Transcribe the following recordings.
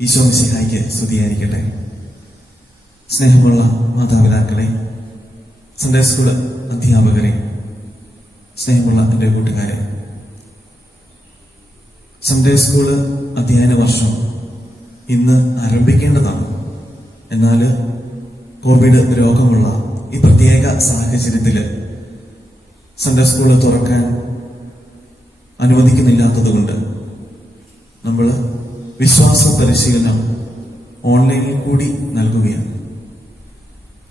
ഈശോ മിശിഹായ്ക്ക് സ്തുതിയായിരിക്കട്ടെ. സ്നേഹമുള്ള മാതാപിതാക്കളെ, സൺഡേ സ്കൂൾ അധ്യാപകരെ, സ്നേഹമുള്ള എൻ്റെ കൂട്ടുകാരെ, സൺഡേ സ്കൂൾ അധ്യയന വർഷം ഇന്ന് ആരംഭിക്കേണ്ടതാണ്. എന്നാൽ കോവിഡ് രോഗമുള്ള ഈ പ്രത്യേക സാഹചര്യത്തിൽ സൺഡേ സ്കൂൾ തുറക്കാൻ അനുവദിക്കുന്നില്ലാത്തതുകൊണ്ട് നമ്മൾ വിശ്വാസ പരിശീലനം ഓൺലൈനിൽ കൂടി നൽകുകയാണ്.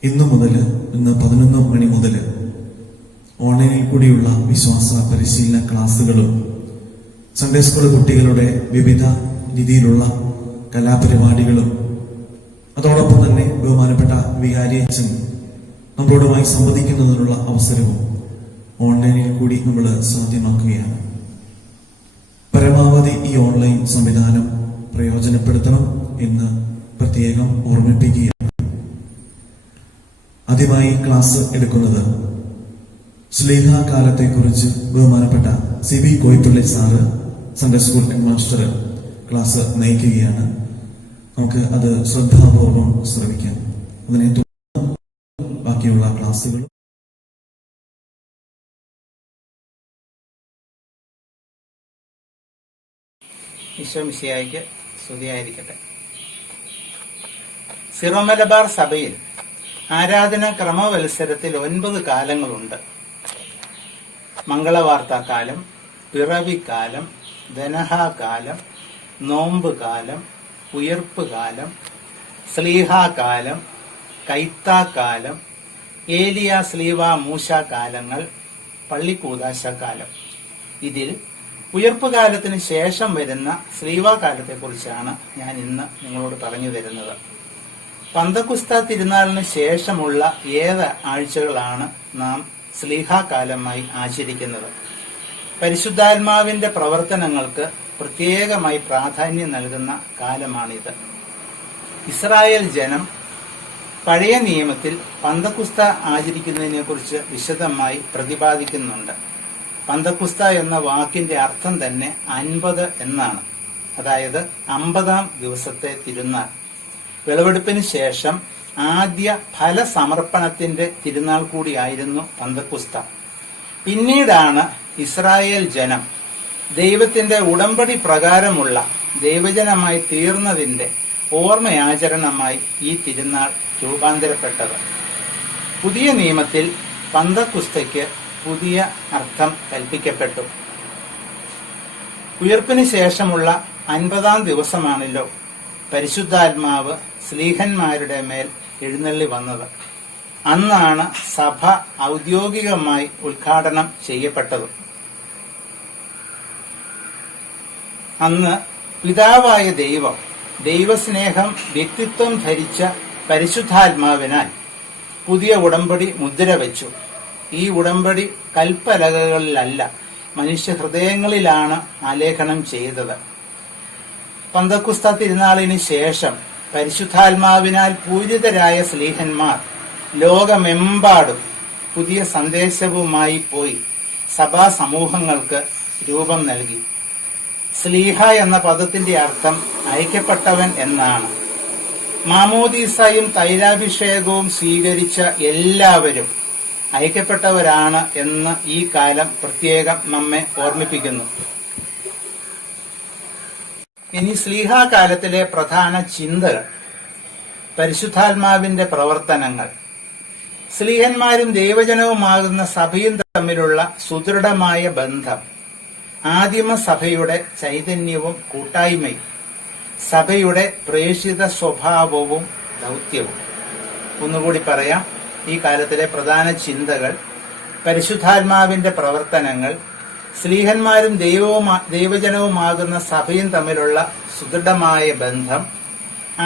ഇന്ന് 11 മണി മുതൽ ഓൺലൈനിൽ കൂടിയുള്ള വിശ്വാസ പരിശീലന ക്ലാസ്സുകളും സൺഡേ സ്കൂൾ കുട്ടികളുടെ വിവിധ രീതിയിലുള്ള കലാപരിപാടികളും അതോടൊപ്പം തന്നെ ബഹുമാനപ്പെട്ട വികാരിയച്ഛൻ നമ്മളോടുമായി സംവദിക്കുന്നതിനുള്ള അവസരവും ഓൺലൈനിൽ കൂടി നമ്മൾ സാധ്യമാക്കുകയാണ്. പരമാവധി ഈ ഓൺലൈൻ സംവിധാനം പ്രയോജനപ്പെടുത്തണം എന്ന് പ്രത്യേകം ഓർമ്മിപ്പിക്കുകയാണ്. ആദ്യമായി ക്ലാസ് എടുക്കുന്നത് ശ്ലീഹാ കാലത്തെക്കുറിച്ച് ബഹുമാനപ്പെട്ട CB Koyithully sir, Sunday school headmaster class നയിക്കുകയാണ്. നമുക്ക് അത് ശ്രദ്ധാപൂർവം ശ്രമിക്കാം. അതിനെ തുടർന്ന് ബാക്കിയുള്ള ക്ലാസ്സുകൾ ഈശോ മിശിഹായ്ക്ക് സ്തുതിയായിരിക്കട്ടെ. സിറോ മലബാർ സഭയിൽ ആരാധന ക്രമവത്സരത്തിൽ 9 കാലങ്ങളുണ്ട്. മംഗളവാർത്താക്കാലം, പിറവിക്കാലം, ധനഹാകാലം, നോമ്പ് കാലം, ഉയർപ്പ് കാലം, സ്ലീഹാകാലം, കൈത്താക്കാലം, ഏലിയ സ്ലീവ മൂശ കാലങ്ങൾ, പള്ളിക്കൂദാശക്കാലം. ഇതിൽ ഉയർപ്പ് കാലത്തിന് ശേഷം വരുന്ന ശ്രീവാകാലത്തെക്കുറിച്ചാണ് ഞാൻ ഇന്ന് നിങ്ങളോട് പറഞ്ഞു തരുന്നത്. പന്തക്കുസ്ത തിരുനാളിന് ശേഷമുള്ള 7 ആഴ്ചകളാണ് നാം ശ്ലീഹാകാലമായി ആചരിക്കുന്നത്. പരിശുദ്ധാത്മാവിന്റെ പ്രവർത്തനങ്ങൾക്ക് പ്രത്യേകമായി പ്രാധാന്യം നൽകുന്ന കാലമാണിത്. ഇസ്രായേൽ ജനം പഴയ നിയമത്തിൽ പന്തക്കുസ്ത ആചരിക്കുന്നതിനെ കുറിച്ച് വിശദമായി പ്രതിപാദിക്കുന്നുണ്ട്. പന്തക്കുസ്ത എന്ന വാക്കിന്റെ അർത്ഥം തന്നെ 50 എന്നാണ്. അതായത് 50-ാം ദിവസത്തെ തിരുനാൾ. വിളവെടുപ്പിന് ശേഷം ആദ്യ ഫലസമർപ്പണത്തിന്റെ തിരുനാൾ കൂടിയായിരുന്നു പന്തക്കുസ്ത. പിന്നീടാണ് ഇസ്രായേൽ ജനം ദൈവത്തിന്റെ ഉടമ്പടി പ്രകാരമുള്ള ദൈവജനമായി തീർന്നതിന്റെ ഓർമ്മയാചരണമായി ഈ തിരുനാൾ രൂപാന്തരപ്പെട്ടത്. പുതിയ നിയമത്തിൽ പന്തക്കുസ്തയ്ക്ക് പുതിയ അർത്ഥം കൽപ്പിക്കപ്പെട്ടു. ഉയർപ്പിന് ശേഷമുള്ള 50-ാം ദിവസമാണല്ലോ പരിശുദ്ധാത്മാവ് സ്ലീഹന്മാരുടെ മേൽ എഴുന്നള്ളി വന്നത്. അന്നാണ് സഭ ഔദ്യോഗികമായി ഉദ്ഘാടനം ചെയ്യപ്പെട്ടത്. അന്ന് പിതാവായ ദൈവം ദൈവസ്നേഹം വ്യക്തിത്വം ധരിച്ച പരിശുദ്ധാത്മാവിനാൽ പുതിയ ഉടമ്പടി മുദ്ര വെച്ചു. ഈ ഉടമ്പടി കൽപ്പലകകളിലല്ല, മനുഷ്യ ഹൃദയങ്ങളിലാണ് ആലേഖനം ചെയ്തത്. പന്തക്കുസ്ത തിരുനാളിന് ശേഷം പരിശുദ്ധാത്മാവിനാൽ പൂരിതരായ സ്ലീഹന്മാർ ലോകമെമ്പാടും പുതിയ സന്ദേശവുമായി പോയി സഭാ സമൂഹങ്ങൾക്ക് രൂപം നൽകി. സ്ലീഹ എന്ന പദത്തിന്റെ അർത്ഥം അയക്കപ്പെട്ടവൻ എന്നാണ്. മാമോദീസയും തൈലാഭിഷേകവും സ്വീകരിച്ച എല്ലാവരും അയക്കപ്പെട്ടവരാണ് എന്ന് ഈ കാലം പ്രത്യേകം നമ്മെ ഓർമ്മിപ്പിക്കുന്നു. ഇനി സ്ലീഹാകാലത്തിലെ പ്രധാന ചിന്തകൾ. പരിശുദ്ധാത്മാവിന്റെ പ്രവർത്തനങ്ങൾ. സ്ലീഹന്മാരും ദൈവജനവുമാകുന്ന സഭയും തമ്മിലുള്ള സുദൃഢമായ ബന്ധം. ആദിമ സഭയുടെ ചൈതന്യവും കൂട്ടായ്മയും. സഭയുടെ പ്രേഷിത സ്വഭാവവും ദൗത്യവും. ഒന്നുകൂടി പറയാം. ഈ കാലത്തിലെ പ്രധാന ചിന്തകൾ: പരിശുദ്ധാത്മാവിന്റെ പ്രവർത്തനങ്ങൾ, സ്ലീഹന്മാരും ദൈവജനവുമാകുന്ന സഭയും തമ്മിലുള്ള സുദൃഢമായ ബന്ധം,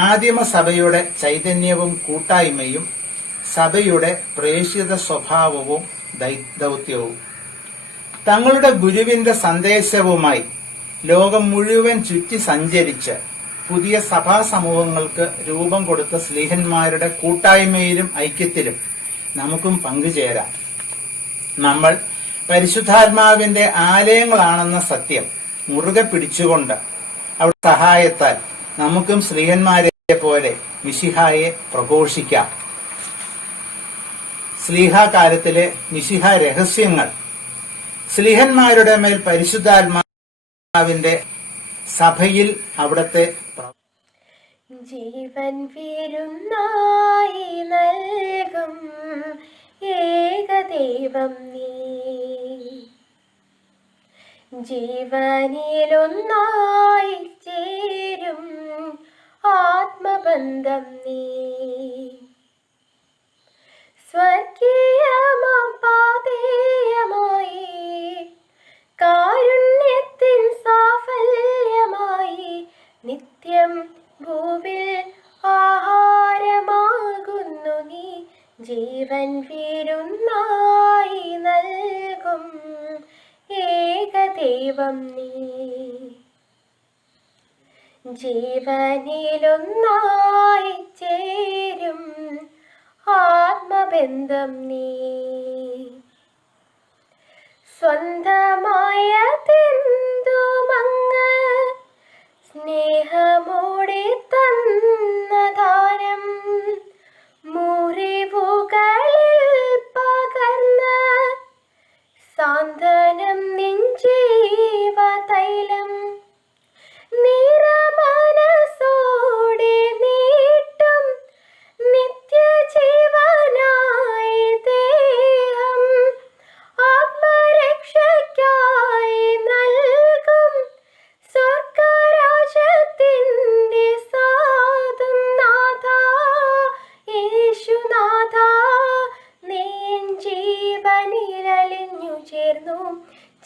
ആദിമസഭയുടെ ചൈതന്യവും കൂട്ടായ്മയും, സഭയുടെ പ്രേഷിത സ്വഭാവവും ദൗത്യവും. തങ്ങളുടെ ഗുരുവിന്റെ സന്ദേശവുമായി ലോകം മുഴുവൻ ചുറ്റി സഞ്ചരിച്ച് പുതിയ സഭാ സമൂഹങ്ങൾക്ക് രൂപം കൊടുത്ത സ്ലീഹന്മാരുടെ കൂട്ടായ്മയിലും ഐക്യത്തിലും നമുക്കും പങ്കുചേരാം. നമ്മൾ പരിശുദ്ധാത്മാവിന്റെ ആലയങ്ങളാണെന്ന സത്യം മുറുകെ പിടിച്ചുകൊണ്ട് അവിടെ സഹായത്താൽ നമുക്കും സ്ലീഹന്മാരെ പോലെ മിശിഹായെ പ്രഘോഷിക്കാം. സ്ലീഹാകാലത്തിലെ മിശിഹ രഹസ്യങ്ങൾ, സ്ലീഹന്മാരുടെ മേൽ പരിശുദ്ധാത്മാവിന്റെ സഭയിൽ അവിടത്തെ ജീവൻ വിരുന്നായി നൽകും ഏകദൈവം നീ, ജീവനിലൊന്നായി ചേരും ആത്മബന്ധം നീ, സ്വർഗീയമാം പാതേയമായി കാരുണ്യത്തിൻ സാഫല്യമായി നിത്യം ഭൂവിൽ ആഹാരമാകുന്നു നീ, ജീവൻ വിരുന്നായി നൽകും ഏകദൈവം നീ, ജീവനിലൊന്നായി ചേരും ആത്മബന്ധം നീ, സ്വന്തമായ തിന്തുമങ്ങ് സ്നേഹമോടെ തന്ന ദാനം, മുറിവുകളിൽ പകർന്ന് സാന്ത്വനം നിൻ ജീവതൈലം, നിറമനസോടെ നീട്ടും നിത്യജീവനായി ദേഹം, ആത്മരക്ഷയ്ക്കായി നൽകും സ്വർഗരാജ്യത്തിന്റെ സാധം നാഥ, യേശുനാഥ നീ ജീവനിലലിഞ്ഞു ചേർന്നു,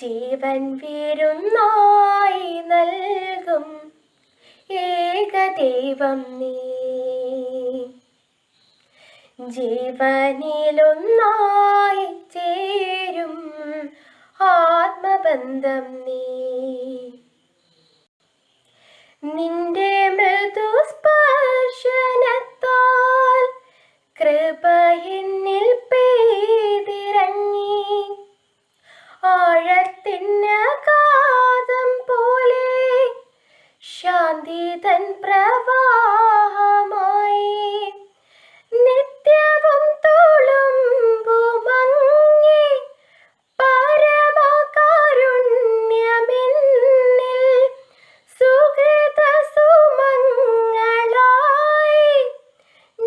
ജീവൻ വിരുന്നായി നൽകും ഏകദൈവം നീ, ജീവനിലൊന്നായി ചേരും ആത്മബന്ധം നീ, നിന്റെ മൃദുസ്പർശനത്താൽ കൃപ എന്നിൽ പെയ്തിറങ്ങി, ആഴത്തിനകാതം പോലെ ശാന്തി തൻ പ്രവാഹമായി നിത്യവും തുളുമ്പുമങ്ങി പരമകാരുണ്യമെന്നിൽ സുകൃത സുമങ്ങളായി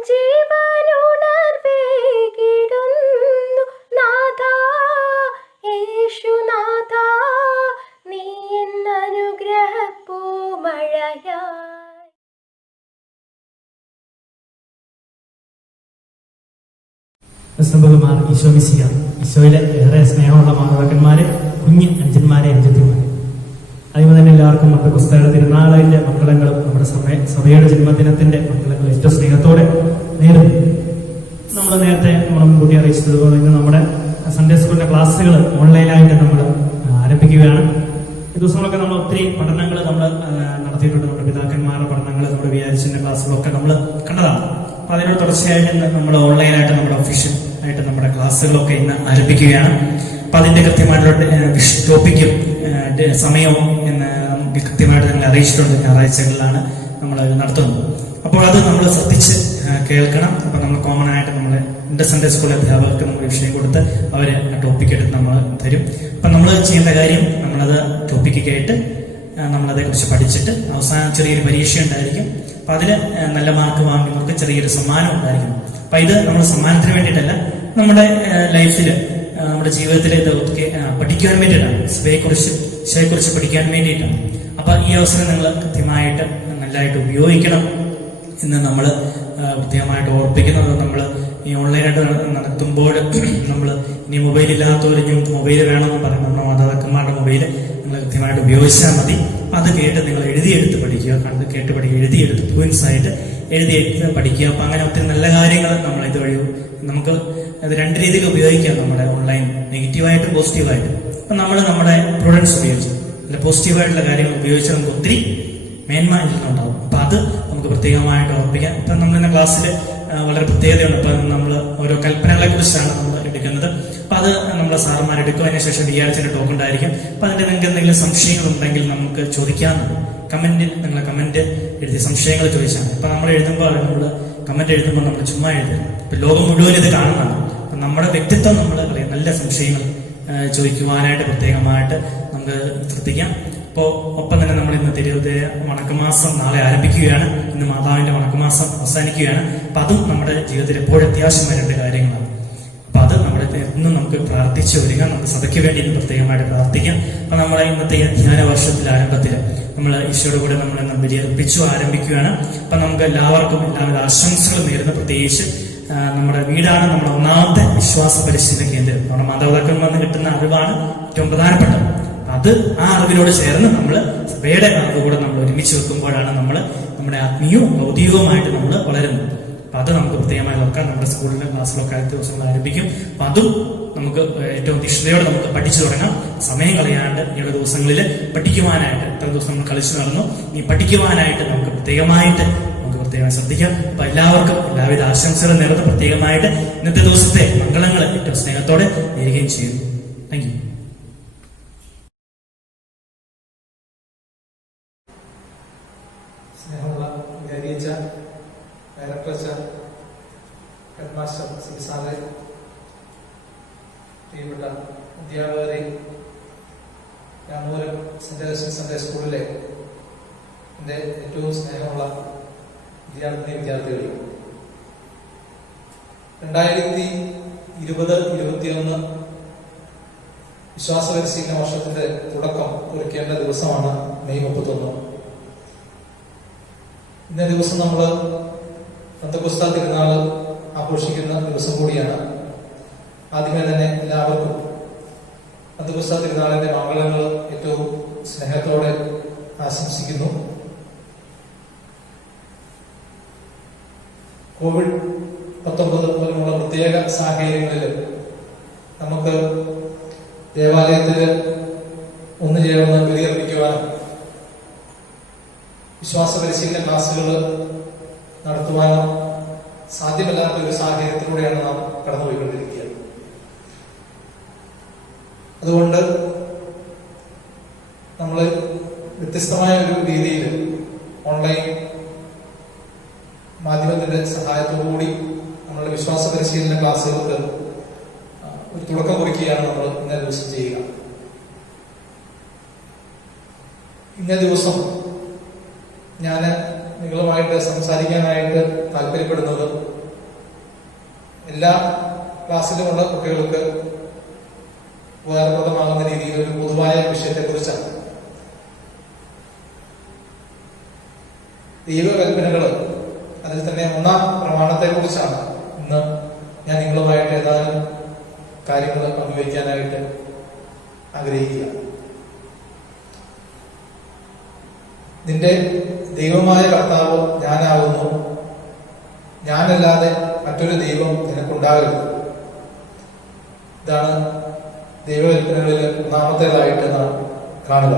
ജീവനുണർവേകിടുന്നു നാഥ, യേശുനാഥ നീ എന്നനുഗ്രഹ പൂമഴയായി. സംഭവമാർ ഈശോ മിശിഹ, ഈശോയിലെ ഏറെ സ്നേഹമുള്ള മാതാക്കന്മാര്, കുഞ്ഞ് അഞ്ചന്മാരെ അഞ്ചത്തിമാര്, അതുപോലെ തന്നെ എല്ലാവർക്കും നമ്മുടെ പുസ്തകങ്ങളുടെ തിരുനാളിന്റെ മംഗളങ്ങളും നമ്മുടെ സഭയുടെ ജന്മദിനത്തിന്റെ മംഗളങ്ങളും ഏറ്റവും സ്നേഹത്തോടെ നേരുന്നു. നമ്മൾ നേരത്തെ നമ്മൾ മുൻകൂട്ടി അറിയിച്ചതുപോലെ തന്നെ നമ്മുടെ സൺഡേ സ്കൂളിന്റെ ക്ലാസ്സുകൾ ഓൺലൈനായിട്ട് നമ്മൾ ആരംഭിക്കുകയാണ്. ഈ ദിവസങ്ങളൊക്കെ നമ്മൾ ഒത്തിരി പഠനങ്ങൾ നമ്മൾ നടത്തിയിട്ടുണ്ട്. നമ്മുടെ പിതാക്കന്മാരുടെ പഠനങ്ങൾ, നമ്മുടെ വിചാരിച്ചിന്റെ ക്ലാസ്സുകളൊക്കെ നമ്മൾ കണ്ടതാണ്. അപ്പൊ അതിനോട് തുടർച്ചയായിട്ട് നമ്മൾ ഓൺലൈനായിട്ട് നമ്മുടെ ഒഫീഷ്യൽ ആയിട്ട് നമ്മുടെ ക്ലാസ്സുകളൊക്കെ ഇന്ന് ആരംഭിക്കുകയാണ്. അപ്പൊ അതിന്റെ കൃത്യമായിട്ടുള്ള ടോപ്പിക്കും സമയവും എന്ന് കൃത്യമായിട്ട് നിങ്ങൾ അറിയിച്ചിട്ടുണ്ട്. ഞായറാഴ്ചകളിലാണ് നമ്മൾ നടത്തുന്നത്. അപ്പോൾ അത് നമ്മൾ ശ്രദ്ധിച്ച് കേൾക്കണം. അപ്പൊ നമ്മൾ കോമൺ ആയിട്ട് നമ്മൾ സൺഡേ സ്കൂൾ അധ്യാപകർക്ക് നമ്മൾ വിഷയം കൊടുത്ത് അവര് ആ ടോപ്പിക് എടുത്ത് നമ്മൾ തരും. അപ്പൊ നമ്മൾ ചെയ്യേണ്ട കാര്യം, നമ്മളത് ടോപ്പിക്ക് കേട്ട് നമ്മളതേ കുറിച്ച് പഠിച്ചിട്ട് അവസാനം ചെറിയൊരു പരീക്ഷ ഉണ്ടായിരിക്കും. അപ്പൊ അതില് നല്ല മാർക്ക് വാങ്ങുന്നവർക്ക് ചെറിയൊരു സമ്മാനം ഉണ്ടായിരിക്കും. അപ്പൊ ഇത് നമ്മൾ സമ്മാനത്തിന് വേണ്ടിയിട്ടല്ല, നമ്മുടെ ലൈഫിൽ, നമ്മുടെ ജീവിതത്തിൽ ഇത് പഠിക്കാൻ വേണ്ടിയിട്ടാണ്. സഭയെക്കുറിച്ച് പഠിക്കാൻ വേണ്ടിയിട്ടാണ്. അപ്പൊ ഈ അവസരം നിങ്ങൾ കൃത്യമായിട്ട് നല്ലതായിട്ട് ഉപയോഗിക്കണം എന്ന് നമ്മൾ കൃത്യമായിട്ട് ഓർപ്പിക്കുന്നത്. നമ്മൾ ഈ ഓൺലൈനായിട്ട് നടത്തുമ്പോൾ നമ്മൾ ഇനി മൊബൈൽ ഇല്ലാത്തവരും മൊബൈൽ വേണമെന്ന് പറയും. നമ്മുടെ മാതാപിതാക്കന്മാരുടെ മൊബൈൽ നിങ്ങൾ കൃത്യമായിട്ട് ഉപയോഗിച്ചാൽ മതി. അത് കേട്ട് നിങ്ങൾ എഴുതിയെടുത്ത് പഠിക്കുക, കണ്ട് കേട്ട് പഠിക്കുക, എഴുതിയെടുത്ത് ഫ്ലുവൻസ് ആയിട്ട് എഴുതിയെടുത്ത് പഠിക്കുക. അപ്പൊ അങ്ങനെ ഒത്തിരി നല്ല കാര്യങ്ങൾ നമ്മൾ ഇതുവഴി നമുക്ക് അത് രണ്ട് രീതിയിൽ ഉപയോഗിക്കാം. നമ്മുടെ ഓൺലൈൻ നെഗറ്റീവായിട്ടും പോസിറ്റീവായിട്ടും. അപ്പൊ നമ്മൾ നമ്മുടെ പ്രൊഡക്ട്സ് ഉപയോഗിച്ചു അല്ല പോസിറ്റീവായിട്ടുള്ള കാര്യങ്ങൾ ഉപയോഗിച്ചാൽ നമുക്ക് ഒത്തിരി മേന്മ ഉണ്ടാവും. അപ്പൊ അത് നമുക്ക് പ്രത്യേകമായിട്ട് ഓർപ്പിക്കാം. ഇപ്പൊ നമ്മൾ ഇന്ന ക്ലാസ്സിൽ വളരെ പ്രത്യേകതയുണ്ട്. ഇപ്പൊ നമ്മൾ ഓരോ കൽപ്പനകളെ കുറിച്ചാണ് നമ്മൾ എടുക്കുന്നത്. അപ്പൊ അത് നമ്മളെ സാറന്മാരെടുക്കും. അതിനുശേഷം വിചാരിച്ചതിന്റെ ടോക്ക് ഉണ്ടായിരിക്കും. അപ്പൊ അതിന്റെ നിങ്ങൾക്ക് എന്തെങ്കിലും സംശയങ്ങൾ ഉണ്ടെങ്കിൽ നമുക്ക് ചോദിക്കാവുന്നതാണ്. കമന്റിൽ നിങ്ങളെ കമന്റ് എഴുതി സംശയങ്ങൾ ചോദിച്ചാൽ. അപ്പൊ നമ്മൾ എഴുതുമ്പോൾ നമ്മൾ കമന്റ് എഴുതുമ്പോൾ നമ്മൾ ചുമ്മാ എഴുതും. ഇപ്പൊ ലോകം മുഴുവൻ ഇത് കാണുന്നതാണ്. അപ്പൊ നമ്മുടെ വ്യക്തിത്വം നമ്മൾ നല്ല സംശയങ്ങൾ ചോദിക്കുവാനായിട്ട് പ്രത്യേകമായിട്ട് നമുക്ക് ശ്രദ്ധിക്കാം. അപ്പോൾ ഒപ്പം തന്നെ നമ്മൾ ഇന്ന് തിരുവോദയ വണക്കമാസം നാളെ ആരംഭിക്കുകയാണ്. ഇന്ന് മാതാവിന്റെ വണക്കമാസം അവസാനിക്കുകയാണ്. അപ്പൊ അതും നമ്മുടെ ജീവിതത്തിൽ എപ്പോഴും അത്യാവശ്യമായ രണ്ട് കാര്യങ്ങളാണ്. അപ്പൊ അത് നമ്മുടെ ഇന്നും നമുക്ക് പ്രാർത്ഥിച്ചു വരിക. നമുക്ക് സഭയ്ക്ക് വേണ്ടി ഇന്ന് പ്രത്യേകമായിട്ട് പ്രാർത്ഥിക്കാം. അപ്പൊ നമ്മളെ ഇന്നത്തെ ധ്യാന വർഷത്തിൽ ആരംഭത്തിൽ നമ്മൾ ഈശോയുടെ കൂടെ നമ്മൾ ഇന്ന് ബലിയർപ്പിച്ചു ആരംഭിക്കുകയാണ്. അപ്പൊ നമുക്ക് എല്ലാവർക്കും എല്ലാവിധ ആശംസകൾ നേരുന്ന, പ്രത്യേകിച്ച് നമ്മുടെ വീടാണ് നമ്മുടെ ഒന്നാമത്തെ വിശ്വാസ പരിശീലന കേന്ദ്രം. നമ്മുടെ മാതാപിതാക്കന്മാർ നിന്ന് കിട്ടുന്ന അറിവാണ് ഏറ്റവും പ്രധാനപ്പെട്ടത്. അത് ആ അറിവിനോട് ചേർന്ന് നമ്മൾ സഭയുടെ അറിവ് കൂടെ നമ്മൾ ഒരുമിച്ച് വെക്കുമ്പോഴാണ് നമ്മൾ നമ്മുടെ ആത്മീയവും ഭൗതികവുമായിട്ട് നമ്മൾ വളരുന്നത്. അപ്പൊ അത് നമുക്ക് പ്രത്യേകമായി നോക്കാം. നമ്മുടെ സ്കൂളിലെ ക്ലാസ്സിലൊക്കെ അടുത്ത ദിവസങ്ങൾ ആരംഭിക്കും. അപ്പൊ അതും നമുക്ക് ഏറ്റവും തീക്ഷ്ണതയോടെ നമുക്ക് പഠിച്ചു തുടങ്ങാം. സമയം കളയാണ്ട് ഇനിയുള്ള ദിവസങ്ങളിൽ പഠിക്കുവാനായിട്ട്, എത്ര ദിവസം നമ്മൾ കളിച്ചു നടന്നു, ഇനി പഠിക്കുവാനായിട്ട് നമുക്ക് പ്രത്യേകമായിട്ട് പ്രത്യേകം ശ്രദ്ധിക്കാം. അപ്പൊ എല്ലാവർക്കും എല്ലാവിധ ആശംസകൾ നേർന്ന് പ്രത്യേകമായിട്ട് ഇന്നത്തെ ദിവസത്തെ മംഗളങ്ങൾ ഏറ്റവും സ്നേഹത്തോടെ നേരുകയും ചെയ്യുന്നു. Thank you. സ്നേഹമുള്ള വികാരിയച്ച, ഡയറക്ടറച്ച, ഹെഡ്മാസ്റ്റർ സി സാറെ, പ്രിയപ്പെട്ട അധ്യാപകരെ, രാമപുരം സെന്റ് അഗസ്റ്റിൻ സൺഡേ സ്കൂളിലെ എൻ്റെ ഏറ്റവും സ്നേഹമുള്ള വിദ്യാർത്ഥികൾ, 2020-21 വിശ്വാസ പരിശീലന വർഷത്തിന്റെ തുടക്കം കുറിക്കേണ്ട ദിവസമാണ് മെയ് 31. ഇന്നേ ദിവസം നമ്മൾ പെന്തക്കോസ്താ തിരുനാൾ ആഘോഷിക്കുന്ന ദിവസം കൂടിയാണ്. ആദ്യമേ തന്നെ എല്ലാവർക്കും പെന്തക്കോസ്താ തിരുനാളിന്റെ മംഗളങ്ങൾ ഏറ്റവും സ്നേഹത്തോടെ ആശംസിക്കുന്നു. COVID-19 പോലുള്ള പ്രത്യേക സാഹചര്യങ്ങളിൽ നമുക്ക് ദേവാലയത്തിൽ ഒന്നുചേർന്ന് ബലിയർപ്പിക്കുവാനും വിശ്വാസ പരിശീലന ക്ലാസുകൾ നടത്തുവാനും സാധ്യമല്ലാത്ത ഒരു സാഹചര്യത്തിലൂടെയാണ് നാം കടന്നുപോയിക്കൊണ്ടിരിക്കുക. അതുകൊണ്ട് നമ്മൾ വ്യത്യസ്തമായ ഒരു രീതിയിൽ ഓൺലൈൻ മാധ്യമത്തിന്റെ സഹായത്തോടുകൂടി നമ്മളുടെ വിശ്വാസ പരിശീലന ക്ലാസ്സുകൾക്ക് ഒരു തുടക്കം കുറിക്കുകയാണ് നമ്മൾ ഇന്നേ ദിവസം ചെയ്യുക. ഇന്നേ ദിവസം ഞാൻ നിങ്ങളുമായിട്ട് സംസാരിക്കാനായിട്ട് താല്പര്യപ്പെടുന്നത് എല്ലാ ക്ലാസ്സിലുമുള്ള കുട്ടികൾക്ക് ഉപകാരപ്രദമാകുന്ന രീതിയിൽ ഒരു പൊതുവായ വിഷയത്തെക്കുറിച്ചാണ്. ദൈവകൽപ്പനകൾ, അതിൽ തന്നെ ഒന്നാം പ്രമാണത്തെക്കുറിച്ചാണ് ഇന്ന് ഞാൻ നിങ്ങളുമായിട്ട് ഏതാനും കാര്യങ്ങൾ പങ്കുവയ്ക്കാനായിട്ട് ആഗ്രഹിക്കുക. നിന്റെ ദൈവമായ കർത്താവ് ഞാനാകുന്നു, ഞാനല്ലാതെ മറ്റൊരു ദൈവം നിനക്കുണ്ടാകരുത്. ഇതാണ് ദൈവകൽപ്പനകളിൽ ഒന്നാമത്തേതായിട്ട് നാം കാണുക.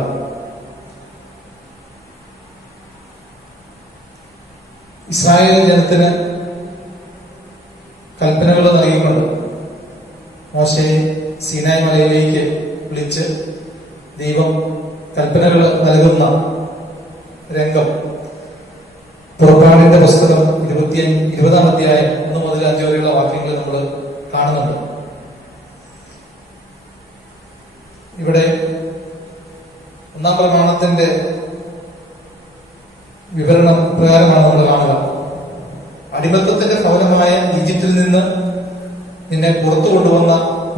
ഇസ്രായേൽ ജനത്തിന് കൽപ്പനകൾ നൽകിക്കൊണ്ട് മോശയെ സീനായ് മലയിലേക്ക് വിളിച്ച് ദൈവം കൽപ്പനകൾ നൽകുന്ന രംഗം പുറപ്പാടിന്റെ പുസ്തകം 20-ാം അധ്യായം 1 മുതൽ 5 വരെയുള്ള വാക്യങ്ങൾ നമ്മൾ കാണുന്നുണ്ട്. ഇവിടെ ഒന്നാം പ്രമാണത്തിന്റെ വിവരണം പ്രകാരമാണ് നമ്മൾ കാണുക. അടിമത്തത്തിന്റെ ഭവനമായ ഈജിപ്തിൽ നിന്ന് നിന്നെ പുറത്തു കൊണ്ടുവന്ന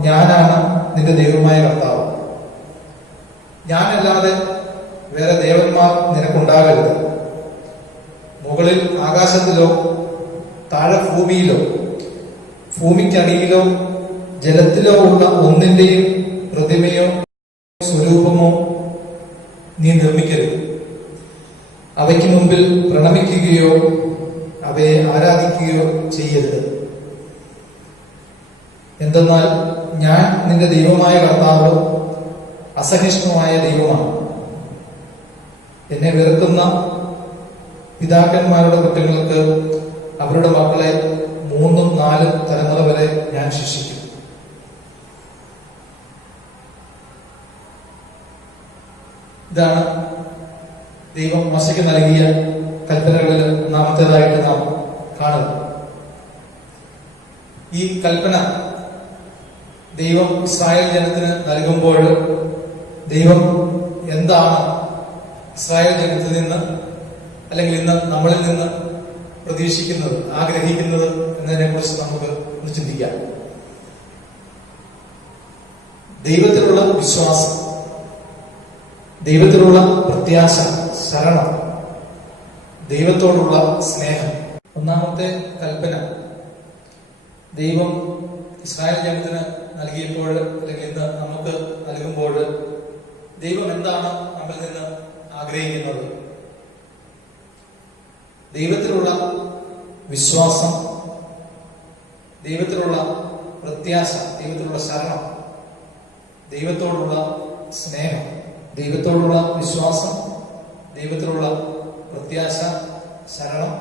ഞാനാണ് നിന്റെ ദൈവമായ കർത്താവ്. ഞാനല്ലാതെ വേറെ ദേവന്മാർ നിനക്കുണ്ടാകരുത്. മുകളിൽ ആകാശത്തിലോ താഴെ ഭൂമിയിലോ ഭൂമിക്കടിയിലോ ജലത്തിലോ ഉള്ള ഒന്നിന്റെയും പ്രതിമയോ സ്വരൂപമോ നീ നിർമ്മിക്കരുത്. അവയ്ക്ക് മുമ്പിൽ പ്രണമിക്കുകയോ അവയെ ആരാധിക്കുകയോ ചെയ്യരുത്. എന്തെന്നാൽ ഞാൻ നിന്റെ ദൈവമായ കർത്താവ് അസഹിഷ്ണുമായ ദൈവമാണ്. എന്നെ വെറുക്കുന്ന പിതാക്കന്മാരുടെ കുറ്റങ്ങൾക്ക് അവരുടെ മക്കളെ 3-4 തലമുറ വരെ ഞാൻ ശിക്ഷിക്കും. ഇതാണ് ദൈവം മോശയ്ക്ക് നൽകിയ കൽപ്പനകളിൽ ഒന്നാമത്തേതായിട്ട് നാം കാണുന്നത്. ഈ കൽപ്പന ദൈവം ഇസ്രായേൽ ജനത്തിന് നൽകുമ്പോൾ ദൈവം എന്താണ് ഇസ്രായേൽ ജനത്തിൽ നിന്ന് അല്ലെങ്കിൽ ഇന്ന് നമ്മളിൽ നിന്ന് പ്രതീക്ഷിക്കുന്നത്, ആഗ്രഹിക്കുന്നത് എന്നതിനെ കുറിച്ച് നമുക്ക് ഒന്ന് ചിന്തിക്കാം. ദൈവത്തിലുള്ള വിശ്വാസം, ദൈവത്തിലുള്ള പ്രത്യാശ, ശരണം, ദൈവത്തോടുള്ള സ്നേഹം. ഒന്നാമത്തെ കൽപ്പന ദൈവം ഇസ്രായേൽ ജനത്തിന് നൽകിയപ്പോൾ അല്ലെങ്കിൽ ഇന്ന് നമുക്ക് നൽകുമ്പോൾ ദൈവം എന്താണ് നമ്മിൽ നിന്ന് ആഗ്രഹിക്കുന്നത്? ദൈവത്തിലുള്ള വിശ്വാസം, ദൈവത്തിലുള്ള പ്രത്യാശ, ദൈവത്തിലുള്ള ശരണം, ദൈവത്തോടുള്ള സ്നേഹം. ദൈവത്തോടുള്ള വിശ്വാസം, ദൈവത്തിലുള്ള പ്രത്യാശ, ശരണം,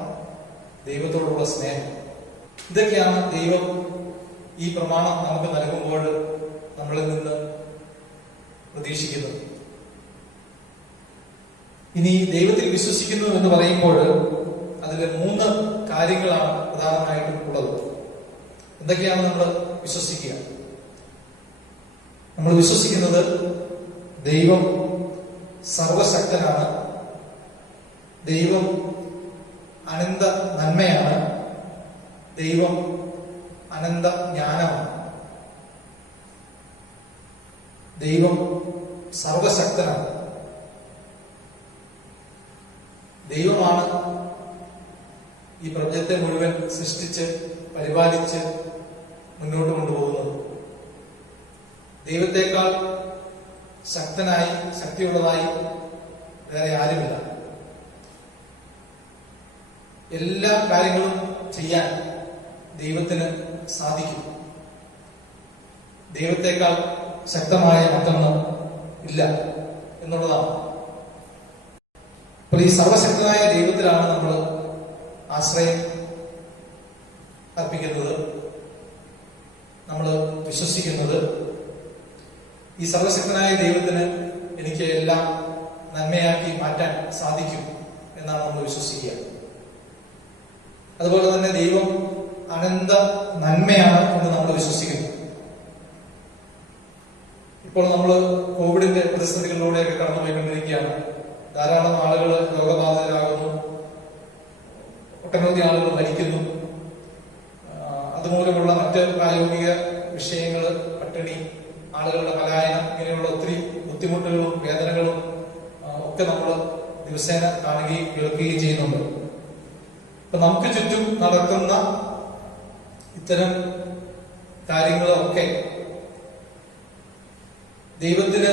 ദൈവത്തോടുള്ള സ്നേഹം. ഇതൊക്കെയാണ് ദൈവം ഈ പ്രമാണം നമുക്ക് നൽകുമ്പോൾ നമ്മളിൽ നിന്ന് പ്രതീക്ഷിക്കുന്നത്. ഇനി ദൈവത്തിൽ വിശ്വസിക്കുന്നു എന്ന് പറയുമ്പോൾ അതിൽ 3 കാര്യങ്ങളാണ് പ്രധാനമായിട്ടും ഉള്ളത്. എന്തൊക്കെയാണ് നമ്മൾ വിശ്വസിക്കുക? നമ്മൾ വിശ്വസിക്കുന്നത് ദൈവം സർവശക്തനാണ്, ദൈവം അനന്ത നന്മയാണ്, ദൈവം അനന്ത ജ്ഞാനമാണ്. ദൈവം സർവശക്തനാണ്. ദൈവമാണ് ഈ പ്രപഞ്ചത്തെ മുഴുവൻ സൃഷ്ടിച്ച് പരിപാലിച്ച് മുന്നോട്ട് കൊണ്ടുപോകുന്നത്. ദൈവത്തെക്കാൾ ശക്തനായി, ശക്തിയുള്ളതായി വേറെ ആരുമില്ല. എല്ലാ കാര്യങ്ങളും ചെയ്യാൻ ദൈവത്തിന് സാധിക്കും. ദൈവത്തെക്കാൾ ശക്തമായ മറ്റൊന്ന് ഇല്ല എന്നുള്ളതാണ്. അപ്പോൾ ഈ സർവശക്തനായ ദൈവത്തിലാണ് നമ്മൾ ആശ്രയം അർപ്പിക്കുന്നത്, നമ്മൾ വിശ്വസിക്കുന്നത്. ഈ സർവശക്തനായ ദൈവത്തിന് എനിക്ക് എല്ലാം നന്മയാക്കി മാറ്റാൻ സാധിക്കും എന്നാണ് നമ്മൾ വിശ്വസിക്കുക. അതുപോലെ തന്നെ ദൈവം അനന്ത നന്മയാണ് എന്ന് നമ്മൾ വിശ്വസിക്കുന്നു. ഇപ്പോൾ നമ്മൾ കോവിഡിന്റെ പ്രതിസന്ധികളിലൂടെയൊക്കെ കടന്നുപോയിക്കൊണ്ടിരിക്കുകയാണ്. ധാരാളം ആളുകൾ രോഗബാധിതരാകുന്നു, ഒട്ടനവധി ആളുകൾ മരിക്കുന്നു. അതുമൂലമുള്ള മറ്റ് പ്രായോഗിക വിഷയങ്ങൾ, പട്ടിണി, ആളുകളുടെ പലായനം, ഇങ്ങനെയുള്ള ഒത്തിരി ബുദ്ധിമുട്ടുകളും വേദനകളും ഒക്കെ നമ്മൾ ദിവസേന കാണുകയും കേൾക്കുകയും ചെയ്യുന്നുണ്ട്. അപ്പൊ നമുക്ക് ചുറ്റും നടക്കുന്ന ഇത്തരം കാര്യങ്ങളൊക്കെ ദൈവത്തിന്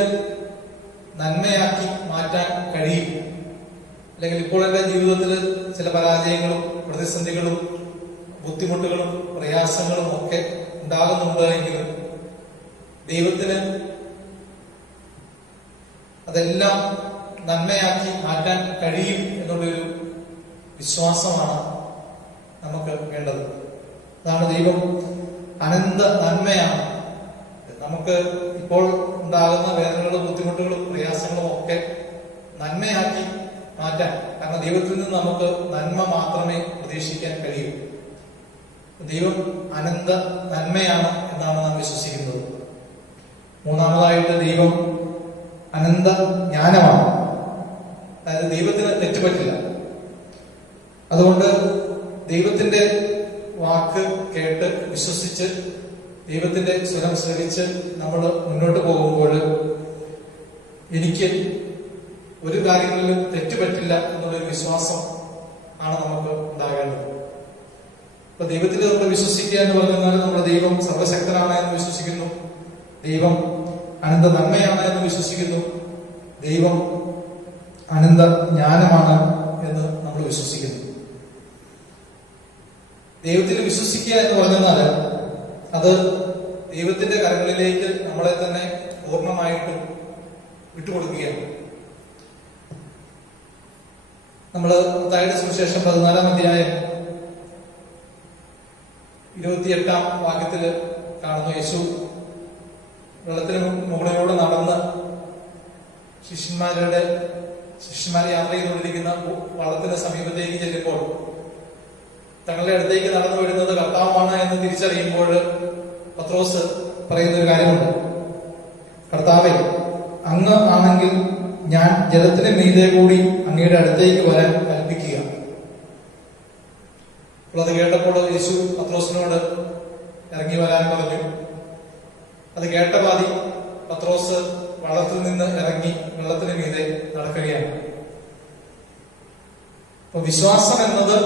നന്മയാക്കി മാറ്റാൻ കഴിയും. അല്ലെങ്കിൽ ഇപ്പോൾ എന്റെ ജീവിതത്തിൽ ചില പരാജയങ്ങളും പ്രതിസന്ധികളും ബുദ്ധിമുട്ടുകളും പ്രയാസങ്ങളും ഒക്കെ ഉണ്ടാകുന്നുണ്ട് എങ്കിലും ദൈവത്തിന് അതെല്ലാം നന്മയാക്കി മാറ്റാൻ കഴിയും എന്നുള്ളൊരു വിശ്വാസമാണ് നമുക്ക് വേണ്ടത്. അതാണ് ദൈവം അനന്ത നന്മയാണ്. നമുക്ക് ഇപ്പോൾ ഉണ്ടാകുന്ന വേദനകളും ബുദ്ധിമുട്ടുകളും പ്രയാസങ്ങളും ഒക്കെ നന്മയാക്കി മാറ്റാൻ, കാരണം ദൈവത്തിൽ നിന്ന് നമുക്ക് നന്മ മാത്രമേ പ്രതീക്ഷിക്കാൻ കഴിയൂ. ദൈവം അനന്ത നന്മയാണ് എന്നാണ് നാം വിശ്വസിക്കുന്നത്. മൂന്നാമതായിട്ട് ദൈവം അനന്ത ജ്ഞാനമാണ്. അതായത് ദൈവത്തിന് തെറ്റുപറ്റില്ല. അതുകൊണ്ട് ദൈവത്തിന്റെ വാക്ക് കേട്ട് വിശ്വസിച്ച് ദൈവത്തിന്റെ സ്വരം ശ്രവിച്ച് നമ്മൾ മുന്നോട്ട് പോകുമ്പോൾ എനിക്ക് ഒരു കാര്യങ്ങളിലും തെറ്റുപറ്റില്ല എന്നുള്ളൊരു വിശ്വാസം ആണ് നമുക്ക് ഉണ്ടാകേണ്ടത്. അപ്പൊ ദൈവത്തിൽ നമ്മൾ വിശ്വസിക്കുക എന്ന് പറഞ്ഞാൽ നമ്മുടെ ദൈവം സർവശക്തനാണ് എന്ന് വിശ്വസിക്കുന്നു, ദൈവം അനന്ത നന്മയാണ് എന്ന് വിശ്വസിക്കുന്നു, ദൈവം അനന്ത ജ്ഞാനമാണ് എന്ന് നമ്മൾ വിശ്വസിക്കുന്നു. ദൈവത്തിൽ വിശ്വസിക്കുക എന്ന് പറഞ്ഞാൽ അത് ദൈവത്തിന്റെ കരങ്ങളിലേക്ക് നമ്മളെ തന്നെ പൂർണ്ണമായിട്ടും വിട്ടുകൊടുക്കുകയാണ്. നമ്മൾ മത്തായിയുടെ സുവിശേഷം 14-ാം അധ്യായം 28-ാം വാക്യത്തില് കാണുന്നു. യേശു വെള്ളത്തിന് മുകളിലൂടെ നടന്ന് ശിഷ്യന്മാരെ യാത്ര ചെയ്തുകൊണ്ടിരിക്കുന്ന വള്ളത്തിന് സമീപത്തേക്ക് ചെല്ലുമ്പോൾ തങ്ങളുടെ അടുത്തേക്ക് നടന്നു വരുന്നത് കർത്താവാണ് എന്ന് തിരിച്ചറിയുമ്പോൾ പത്രോസ് പറയുന്ന ഒരു കാര്യമുണ്ട്. കർത്താവേ, അങ്ങ് ആണെങ്കിൽ ഞാൻ ജലത്തിന് മീതെ കൂടി അങ്ങയുടെ അടുത്തേക്ക് വരാൻ കൽപ്പിക്കുക. അപ്പോൾ അത് കേട്ടപ്പോൾ യേശു പത്രോസിനോട് ഇറങ്ങി വരാൻ പറഞ്ഞു. അത് കേട്ട പാതി പത്രോസ് വള്ളത്തിൽ നിന്ന് ഇറങ്ങി വെള്ളത്തിന് മീതെ നടക്കുകയാണ്. അപ്പൊ വിശ്വാസം എന്നത്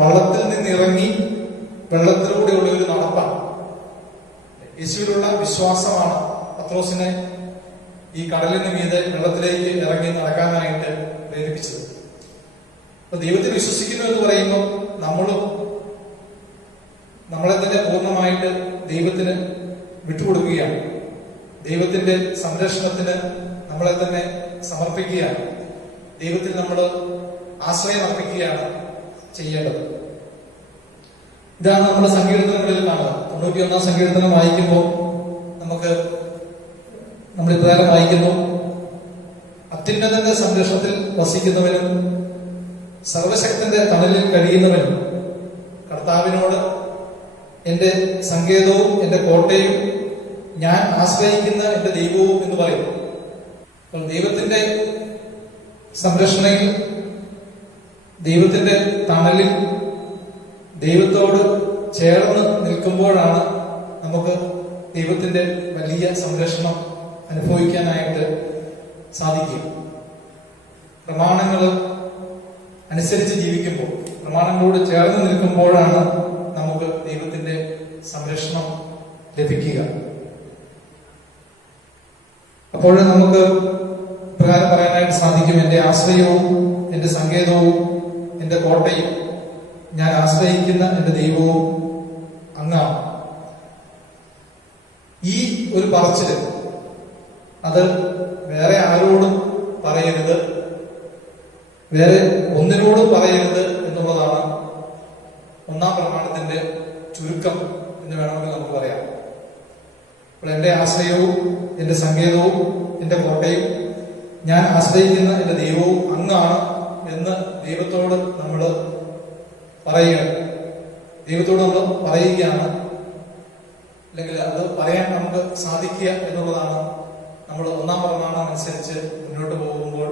വള്ളത്തിൽ നിന്ന് ഇറങ്ങി വെള്ളത്തിലൂടെയുള്ള ഒരു നടപ്പാണ്. യേശുവിലുള്ള വിശ്വാസമാണ് പത്രോസിനെ ഈ കടലിന് മീതെ വെള്ളത്തിലേക്ക് ഇറങ്ങി നടക്കാനായിട്ട് പ്രേരിപ്പിച്ചത്. അപ്പൊ ദൈവത്തിൽ വിശ്വസിക്കുന്നു എന്ന് പറയുമ്പോൾ നമ്മളെ തന്നെ പൂർണ്ണമായിട്ട് ദൈവത്തിന് വിട്ടുകൊടുക്കുകയാണ്. ദൈവത്തിന്റെ സംരക്ഷണത്തിന് നമ്മളെ തന്നെ സമർപ്പിക്കുകയാണ്. ദൈവത്തിൽ നമ്മൾ ആശ്രയം അർപ്പിക്കുകയാണ് ചെയ്യേണ്ടത്. ഇതാണ് നമ്മുടെ സങ്കീർത്തനങ്ങളിൽ കാണുക. 91 സങ്കീർത്തനം വായിക്കുമ്പോൾ നമ്മൾ ഇപ്രകാരം വായിക്കുന്നു: അത്യുന്നതന്റെ സംരക്ഷണത്തിൽ വസിക്കുന്നവനും സർവശക്തന്റെ തണലിൽ കഴിയുന്നവനും കർത്താവിനോട് എന്റെ സങ്കേതവും എന്റെ കോട്ടയും ഞാൻ ആശ്രയിക്കുന്ന എന്റെ ദൈവവും എന്ന് പറയും. അപ്പോൾ ദൈവത്തിന്റെ സംരക്ഷണയിൽ, ദൈവത്തിന്റെ തണലിൽ, ദൈവത്തോട് ചേർന്ന് നിൽക്കുമ്പോഴാണ് നമുക്ക് ദൈവത്തിന്റെ വലിയ സംരക്ഷണം അനുഭവിക്കാനായിട്ട് സാധിക്കും. പ്രമാണങ്ങൾ അനുസരിച്ച് ജീവിക്കുമ്പോൾ, പ്രമാണങ്ങളോട് ചേർന്ന് നിൽക്കുമ്പോഴാണ് നമുക്ക് ദൈവത്തിന്റെ സംരക്ഷണം ലഭിക്കുക. അപ്പോൾ നമുക്ക് പ്രകാരം പറയാനായിട്ട് സാധിക്കും: എന്റെ ആശ്രയവും എന്റെ സങ്കേതവും എന്റെ കോട്ടയും ഞാൻ ആശ്രയിക്കുന്ന എന്റെ ദൈവവും അങ്ങാണ്. ഈ ഒരു പറച്ചില് അത് വേറെ ആരോടും പറയരുത്, വേറെ ഒന്നിനോടും പറയരുത് എന്നുള്ളതാണ് ഒന്നാം പ്രമാണത്തിന്റെ ചുരുക്കം എന്ന് വേണമെങ്കിൽ നമുക്ക് പറയാം. അപ്പോൾ എന്റെ ആശ്രയവും എന്റെ സങ്കേതവും എന്റെ കോട്ടയും ഞാൻ ആശ്രയിക്കുന്ന എന്റെ ദൈവവും അങ്ങാണ് എന്ന് ദൈവത്തോട് നമ്മൾ പറയുകയാണ്. ദൈവത്തോട് നമ്മൾ പറയുകയാണ്, അല്ലെങ്കിൽ അത് പറയാൻ നമുക്ക് സാധിക്കുക എന്നുള്ളതാണ് നമ്മൾ ഒന്നാം പ്രമാണം അനുസരിച്ച് മുന്നോട്ട് പോകുമ്പോൾ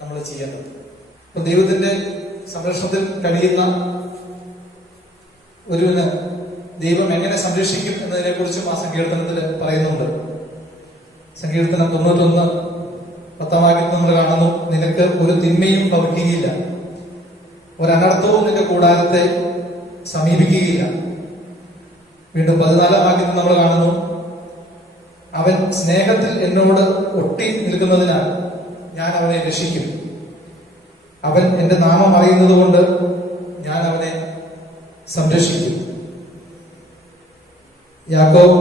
നമ്മൾ ചെയ്യുന്നത്. അപ്പൊ ദൈവത്തിന്റെ സംരക്ഷണത്തിൽ കഴിയുന്ന ഒരുവിന് ദൈവം എങ്ങനെ സംരക്ഷിക്കും എന്നതിനെ കുറിച്ചും ആ സങ്കീർത്തനത്തിൽ പറയുന്നുണ്ട്. സങ്കീർത്തനം 91 10 വാക്യത്തിൽ നമ്മൾ കാണുന്നു: നിനക്ക് ഒരു തിന്മയും ഭവിക്കുകയില്ല, ഒരനർത്ഥവും നിന്റെ കൂടാരത്തെ സമീപിക്കുകയില്ല. വീണ്ടും 14 വാക്യത്തിൽ നമ്മൾ കാണുന്നു: അവൻ സ്നേഹത്തിൽ എന്നോട് ഒട്ടി നിൽക്കുന്നതിനാൽ ഞാൻ അവനെ രക്ഷിക്കും. അവൻ എന്റെ നാമം അറിയുന്നത് കൊണ്ട് ഞാൻ അവനെ സംരക്ഷിക്കും. യാക്കോബ്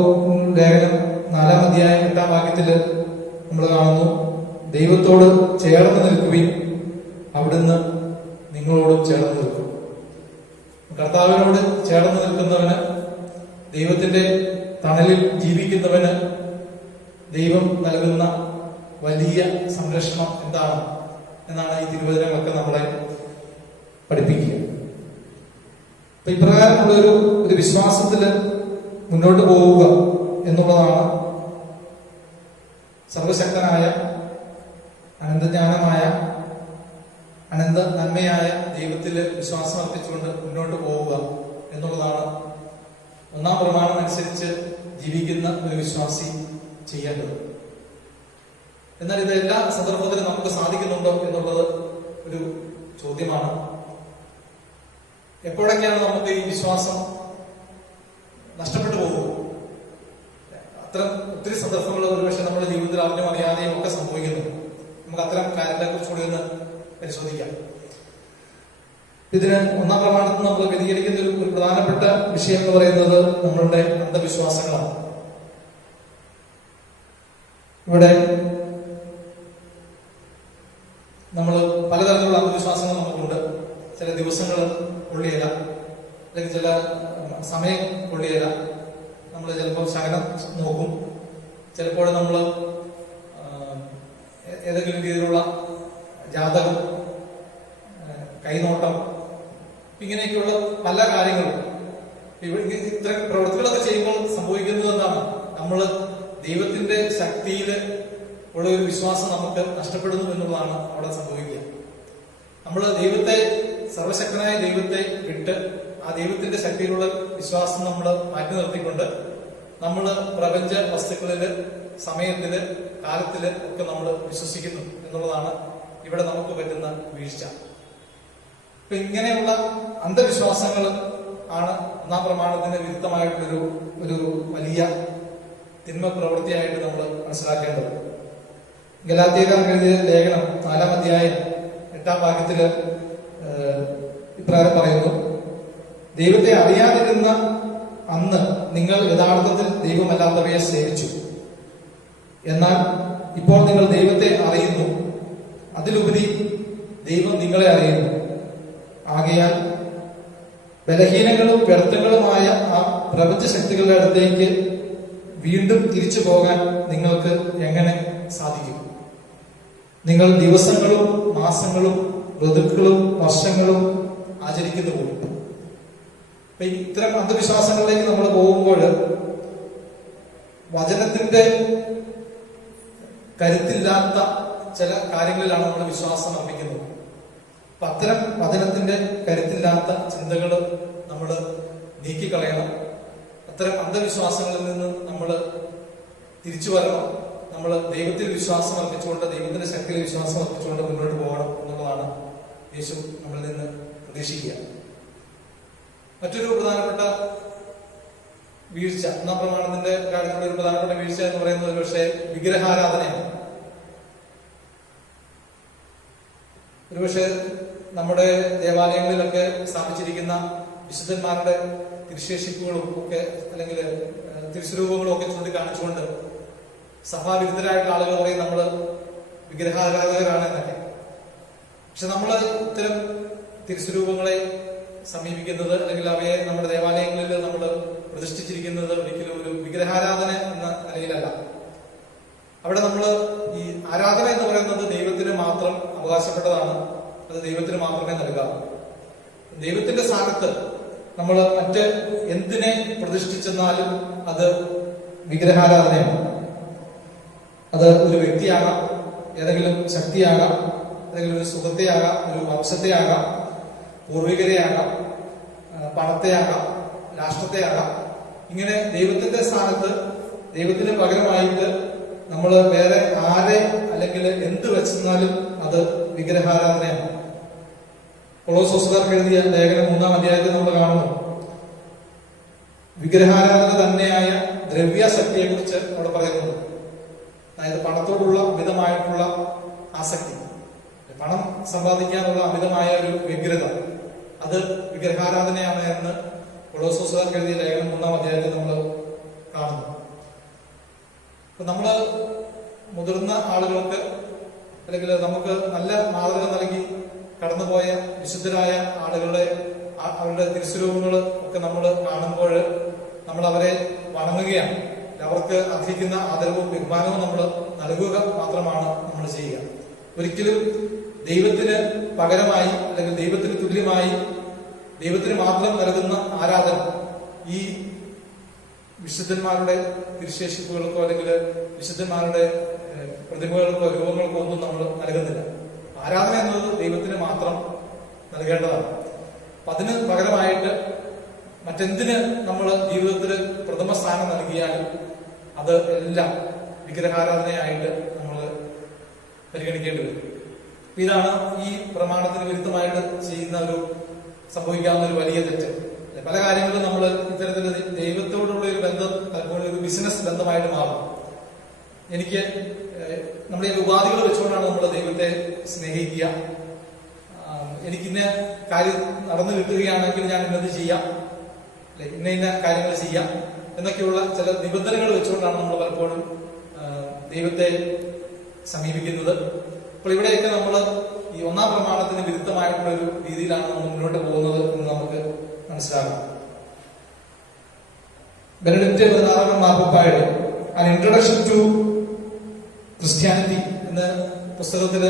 ലേഖനം 4 അധ്യായം 8 വാക്യത്തില് നമ്മൾ കാണുന്നു: ദൈവത്തോട് ചേർന്ന് നിൽക്കുവിൻ, അവിടുന്ന് നിങ്ങളോടും ചേർന്ന് നിൽക്കും. കർത്താവിനോട് ചേർന്ന് നിൽക്കുന്നവന്, ദൈവത്തിന്റെ തണലിൽ ജീവിക്കുന്നവന് ദൈവം നൽകുന്ന വലിയ സംരക്ഷണം എന്താണ് എന്നാണ് ഈ തിരുവചനങ്ങളൊക്കെ നമ്മളെ പഠിപ്പിക്കുക. അപ്പൊ ഇപ്രകാരമുള്ള ഒരു വിശ്വാസത്തില് മുന്നോട്ട് പോവുക എന്നുള്ളതാണ് സർവശക്തനായ, അനന്തജ്ഞാനമായ, അനന്ത നന്മയായ ദൈവത്തിൽ വിശ്വാസം അർപ്പിച്ചുകൊണ്ട് മുന്നോട്ട് പോവുക എന്നുള്ളതാണ് ഒന്നാം പ്രമാണം അനുസരിച്ച് ജീവിക്കുന്ന ഒരു വിശ്വാസി ചെയ്യേണ്ടത്. എന്നാൽ ഇത് എല്ലാ സന്ദർഭത്തിലും നമുക്ക് സാധിക്കുന്നുണ്ടോ എന്നുള്ളത് ഒരു ചോദ്യമാണ്. എപ്പോഴൊക്കെയാണ് നമുക്ക് ഈ വിശ്വാസം നഷ്ടപ്പെട്ടു പോകുക? അത്തരം ഒത്തിരി സന്ദർഭങ്ങൾ ഒരുപക്ഷെ നമ്മുടെ ജീവിതത്തിൽ അറിഞ്ഞും അറിയാതെയും ഒക്കെ സംഭവിക്കുന്നു. നമുക്ക് അത്തരം കാര്യങ്ങളെ കുറിച്ചുകൂടി ഒന്ന് പരിശോധിക്കാം. ഇതിന് ഒന്നാം പ്രമാണത്തിൽ നമ്മൾ വ്യതിചലിക്കുന്ന ഒരു പ്രധാനപ്പെട്ട വിഷയം എന്ന് പറയുന്നത് നമ്മളുടെ അന്ധവിശ്വാസങ്ങളാണ്. ഇവിടെ നമ്മൾ പലതരത്തിലുള്ള അന്ധവിശ്വാസങ്ങൾ നമുക്കുണ്ട്. ചില ദിവസങ്ങൾ കൊള്ളിയല്ല, അല്ലെങ്കിൽ ചില സമയം കൊള്ളിയല്ല. നമ്മൾ ചിലപ്പോൾ ശകലം നോക്കും, ചിലപ്പോൾ നമ്മൾ ഏതെങ്കിലും രീതിയിലുള്ള ജാതകം, കൈനോട്ടം, ഇങ്ങനെയൊക്കെയുള്ള പല കാര്യങ്ങളും ഇത്തരം പ്രവൃത്തികളൊക്കെ ചെയ്യുമ്പോൾ സംഭവിക്കുന്നത് എന്താണ്? നമ്മൾ ദൈവത്തിന്റെ ശക്തിയിൽ ഉള്ള ഒരു വിശ്വാസം നമുക്ക് നഷ്ടപ്പെടുന്നു എന്നുള്ളതാണ് അവിടെ സംഭവിക്കുക. നമ്മൾ ദൈവത്തെ, സർവശക്തനായ ദൈവത്തെ വിട്ട് ആ ദൈവത്തിന്റെ ശക്തിയിലുള്ള വിശ്വാസം നമ്മൾ മാറ്റി നിർത്തിക്കൊണ്ട് നമ്മൾ പ്രപഞ്ച വസ്തുക്കളില്, സമയത്തില്, കാലത്തില് ഒക്കെ നമ്മൾ വിശ്വസിക്കുന്നു എന്നുള്ളതാണ് ഇവിടെ നമുക്ക് പറ്റുന്ന വീഴ്ച. അപ്പൊ ഇങ്ങനെയുള്ള അന്ധവിശ്വാസങ്ങൾ ആണ് ഒന്നാം പ്രമാണത്തിന് വിരുദ്ധമായിട്ടൊരു ഒരു വലിയ തിന്മ പ്രവൃത്തിയായിട്ട് നമ്മൾ മനസ്സിലാക്കേണ്ടത്. ഗലാത്യക്കാർക്ക് എഴുതിയ ലേഖനം 4-ാം അധ്യായം 8-ാം വാക്യത്തില് ഇപ്രകാരം പറയുന്നു: ദൈവത്തെ അറിയാതിരുന്ന അന്ന് നിങ്ങൾ യഥാർത്ഥത്തിൽ ദൈവമല്ലാത്തവയെ സേവിച്ചു. എന്നാൽ ഇപ്പോൾ നിങ്ങൾ ദൈവത്തെ അറിയുന്നു, അതിലുപരി ദൈവം നിങ്ങളെ അറിയുന്നു. ആകയാൽ ബലഹീനങ്ങളും വ്യർത്ഥങ്ങളുമായ ആ പ്രപഞ്ച ശക്തികളുടെ അടുത്തേക്ക് വീണ്ടും തിരിച്ചു പോകാൻ നിങ്ങൾക്ക് എങ്ങനെ സാധിക്കും? നിങ്ങൾ ദിവസങ്ങളും മാസങ്ങളും ഋതുക്കളും വർഷങ്ങളും ആചരിക്കുന്നു പോകും. അപ്പൊ ഇത്തരം അന്ധവിശ്വാസങ്ങളിലേക്ക് നമ്മൾ പോകുമ്പോൾ വചനത്തിന്റെ കരുത്തില്ലാത്ത ചില കാര്യങ്ങളിലാണ് നമ്മൾ വിശ്വാസം അർപ്പിക്കുന്നത്. അപ്പൊ അത്തരം വചനത്തിന്റെ കരുത്തില്ലാത്ത ചിന്തകൾ നമ്മൾ നീക്കിക്കളയണം. അത്തരം അന്ധവിശ്വാസങ്ങളിൽ നിന്ന് നമ്മൾ തിരിച്ചു വരണം. നമ്മൾ ദൈവത്തിൽ വിശ്വാസം അർപ്പിച്ചുകൊണ്ട്, ദൈവത്തിന്റെ ശക്തിയിൽ വിശ്വാസം അർപ്പിച്ചുകൊണ്ട് മുന്നോട്ട് പോകണം എന്നുള്ളതാണ് യേശു നമ്മളിൽ നിന്ന് പ്രതീക്ഷിക്കുക. മറ്റൊരു പ്രധാനപ്പെട്ട വീഴ്ച, ഒന്നാം പ്രമാണത്തിന്റെ കാര്യത്തിലുള്ള ഒരു പ്രധാനപ്പെട്ട വീഴ്ച എന്ന് പറയുന്നത് ഒരു പക്ഷേ വിഗ്രഹാരാധനയാണ്. ഒരുപക്ഷെ നമ്മുടെ ദേവാലയങ്ങളിലൊക്കെ സ്ഥാപിച്ചിരിക്കുന്ന വിശുദ്ധന്മാരുടെ തിരുശേഷിപ്പുകളും ഒക്കെ, അല്ലെങ്കിൽ തിരുസ്വരൂപങ്ങളും ഒക്കെ ചൂണ്ടിക്കാണിച്ചുകൊണ്ട് സഭാവിരുദ്ധരായിട്ടുള്ള ആളുകൾ പറയും നമ്മൾ വിഗ്രഹാരാധകരാണ് എന്നൊക്കെ. പക്ഷെ നമ്മൾ ഇത്തരം തിരുസ്വരൂപങ്ങളെ സമീപിക്കുന്നത്, അല്ലെങ്കിൽ അവയെ നമ്മുടെ ദേവാലയങ്ങളിൽ നമ്മൾ പ്രതിഷ്ഠിച്ചിരിക്കുന്നത് ഒരിക്കലും ഒരു വിഗ്രഹാരാധന എന്ന നിലയിലല്ല. അവിടെ നമ്മൾ ഈ ആരാധന എന്ന് പറയുന്നത് ദൈവത്തിന് മാത്രം അവകാശപ്പെട്ടതാണ്. അത് ദൈവത്തിന് മാത്രമേ നൽകാവൂ. ദൈവത്തിന്റെ സ്ഥാനത്ത് നമ്മൾ മറ്റ് എന്തിനെ പ്രതിഷ്ഠിച്ചെന്നാലും അത് വിഗ്രഹാരാധനയാണ്. അത് ഒരു വ്യക്തിയാകാം, ഏതെങ്കിലും ശക്തിയാകാം, ഏതെങ്കിലും ഒരു സുഖത്തെയാകാം, ഒരു വംശത്തെയാകാം, പൂർവികരെയാകാം, പണത്തെയാകാം, രാഷ്ട്രത്തെയാകാം. ഇങ്ങനെ ദൈവത്തിന്റെ സ്ഥാനത്ത്, ദൈവത്തിന് പകരമായിട്ട് നമ്മൾ വേറെ ആരെ അല്ലെങ്കിൽ എന്ത് വെച്ചെന്നാലും അത് വിഗ്രഹാരാധനയാണ്. കൊളോസ്യോസുകാർക്ക് എഴുതിയ ലേഖനം 3-ാം അധ്യായത്തിൽ നമ്മൾ കാണുന്നു വിഗ്രഹാരാധന തന്നെയായ ദ്രവ്യാസക്തിയെ കുറിച്ച് അവിടെ പറയുന്നു. അതായത് പണത്തോടുള്ള അമിതമായിട്ടുള്ള ആസക്തി, പണം സമ്പാദിക്കാനുള്ള അമിതമായ ഒരു വ്യഗ്രത, അത് വിഗ്രഹാരാധനയാണ് എന്ന് കൊളോസ്യോസുകാർക്ക് എഴുതിയ ലേഖനം 3-ാം അധ്യായത്തിൽ നമ്മൾ കാണുന്നു. അപ്പൊ നമ്മള് മുതിർന്ന ആളുകൾക്ക്, അല്ലെങ്കിൽ നമുക്ക് നല്ല മാതൃക നൽകി കടന്നുപോയ വിശുദ്ധരായ ആളുകളുടെ അവരുടെ തിരുസ്വരൂപങ്ങൾ ഒക്കെ നമ്മൾ കാണുമ്പോൾ നമ്മൾ അവരെ വണങ്ങുകയാണ്. അവർക്ക് അർഹിക്കുന്ന ആദരവും ബഹുമാനവും നമ്മൾ നൽകുക മാത്രമാണ് നമ്മൾ ചെയ്യുക. ഒരിക്കലും ദൈവത്തിന് പകരമായി, അല്ലെങ്കിൽ ദൈവത്തിന് തുല്യമായി, ദൈവത്തിന് മാത്രം നൽകുന്ന ആരാധന ഈ വിശുദ്ധന്മാരുടെ തിരുശേഷിപ്പുകൾക്കോ അല്ലെങ്കിൽ വിശുദ്ധന്മാരുടെ പ്രതിമകൾക്കോ രൂപങ്ങൾക്കോ ഒന്നും നമ്മൾ നൽകുന്നില്ല. ആരാധന എന്നത് ദൈവത്തിന് മാത്രം നൽകേണ്ടതാണ്. അപ്പൊ അതിന് പകരമായിട്ട് മറ്റെന്തിന് നമ്മൾ ജീവിതത്തിൽ പ്രഥമ സ്ഥാനം നൽകിയാലും അത് എല്ലാം വിഗ്രഹാരാധനയായിട്ട് നമ്മൾ പരിഗണിക്കേണ്ടി വരും. ഇതാണ് ഈ പ്രമാണത്തിന് വിരുദ്ധമായിട്ട് ചെയ്യുന്ന സംഭവിക്കാവുന്ന ഒരു വലിയ തെറ്റ്. പല കാര്യങ്ങളും നമ്മൾ ഇത്തരത്തിൽ ദൈവത്തോടുള്ള ഒരു ബന്ധം പലപ്പോഴും ഒരു ബിസിനസ് ബന്ധമായിട്ട് മാറും. എനിക്ക് നമ്മുടെ ഈ ഉപാധികൾ വെച്ചുകൊണ്ടാണ് നമ്മൾ ദൈവത്തെ സ്നേഹിക്കുക. എനിക്കിന്ന കാര്യം നടന്നു കിട്ടുകയാണെങ്കിൽ ഞാൻ ഇന്നത് ചെയ്യാം, അല്ലെ ഇന്ന ഇന്ന കാര്യങ്ങൾ ചെയ്യാം എന്നൊക്കെയുള്ള ചില നിബന്ധനകൾ വെച്ചുകൊണ്ടാണ് നമ്മൾ പലപ്പോഴും ദൈവത്തെ സമീപിക്കുന്നത്. അപ്പോൾ ഇവിടെയൊക്കെ നമ്മൾ ഈ ഒന്നാം പ്രമാണത്തിന് വിരുദ്ധമായിട്ടുള്ള ഒരു രീതിയിലാണ് നമ്മൾ മുന്നോട്ട് പോകുന്നത് എന്ന് നമുക്ക് മനസ്സിലാകും. ബെനഡിക്റ്റ് 16-ാം മാർപ്പാപ്പയുടെ ആൻ ഇൻട്രൊഡക്ഷൻ ടു ക്രിസ്ത്യാനിറ്റി എന്ന പുസ്തകത്തില്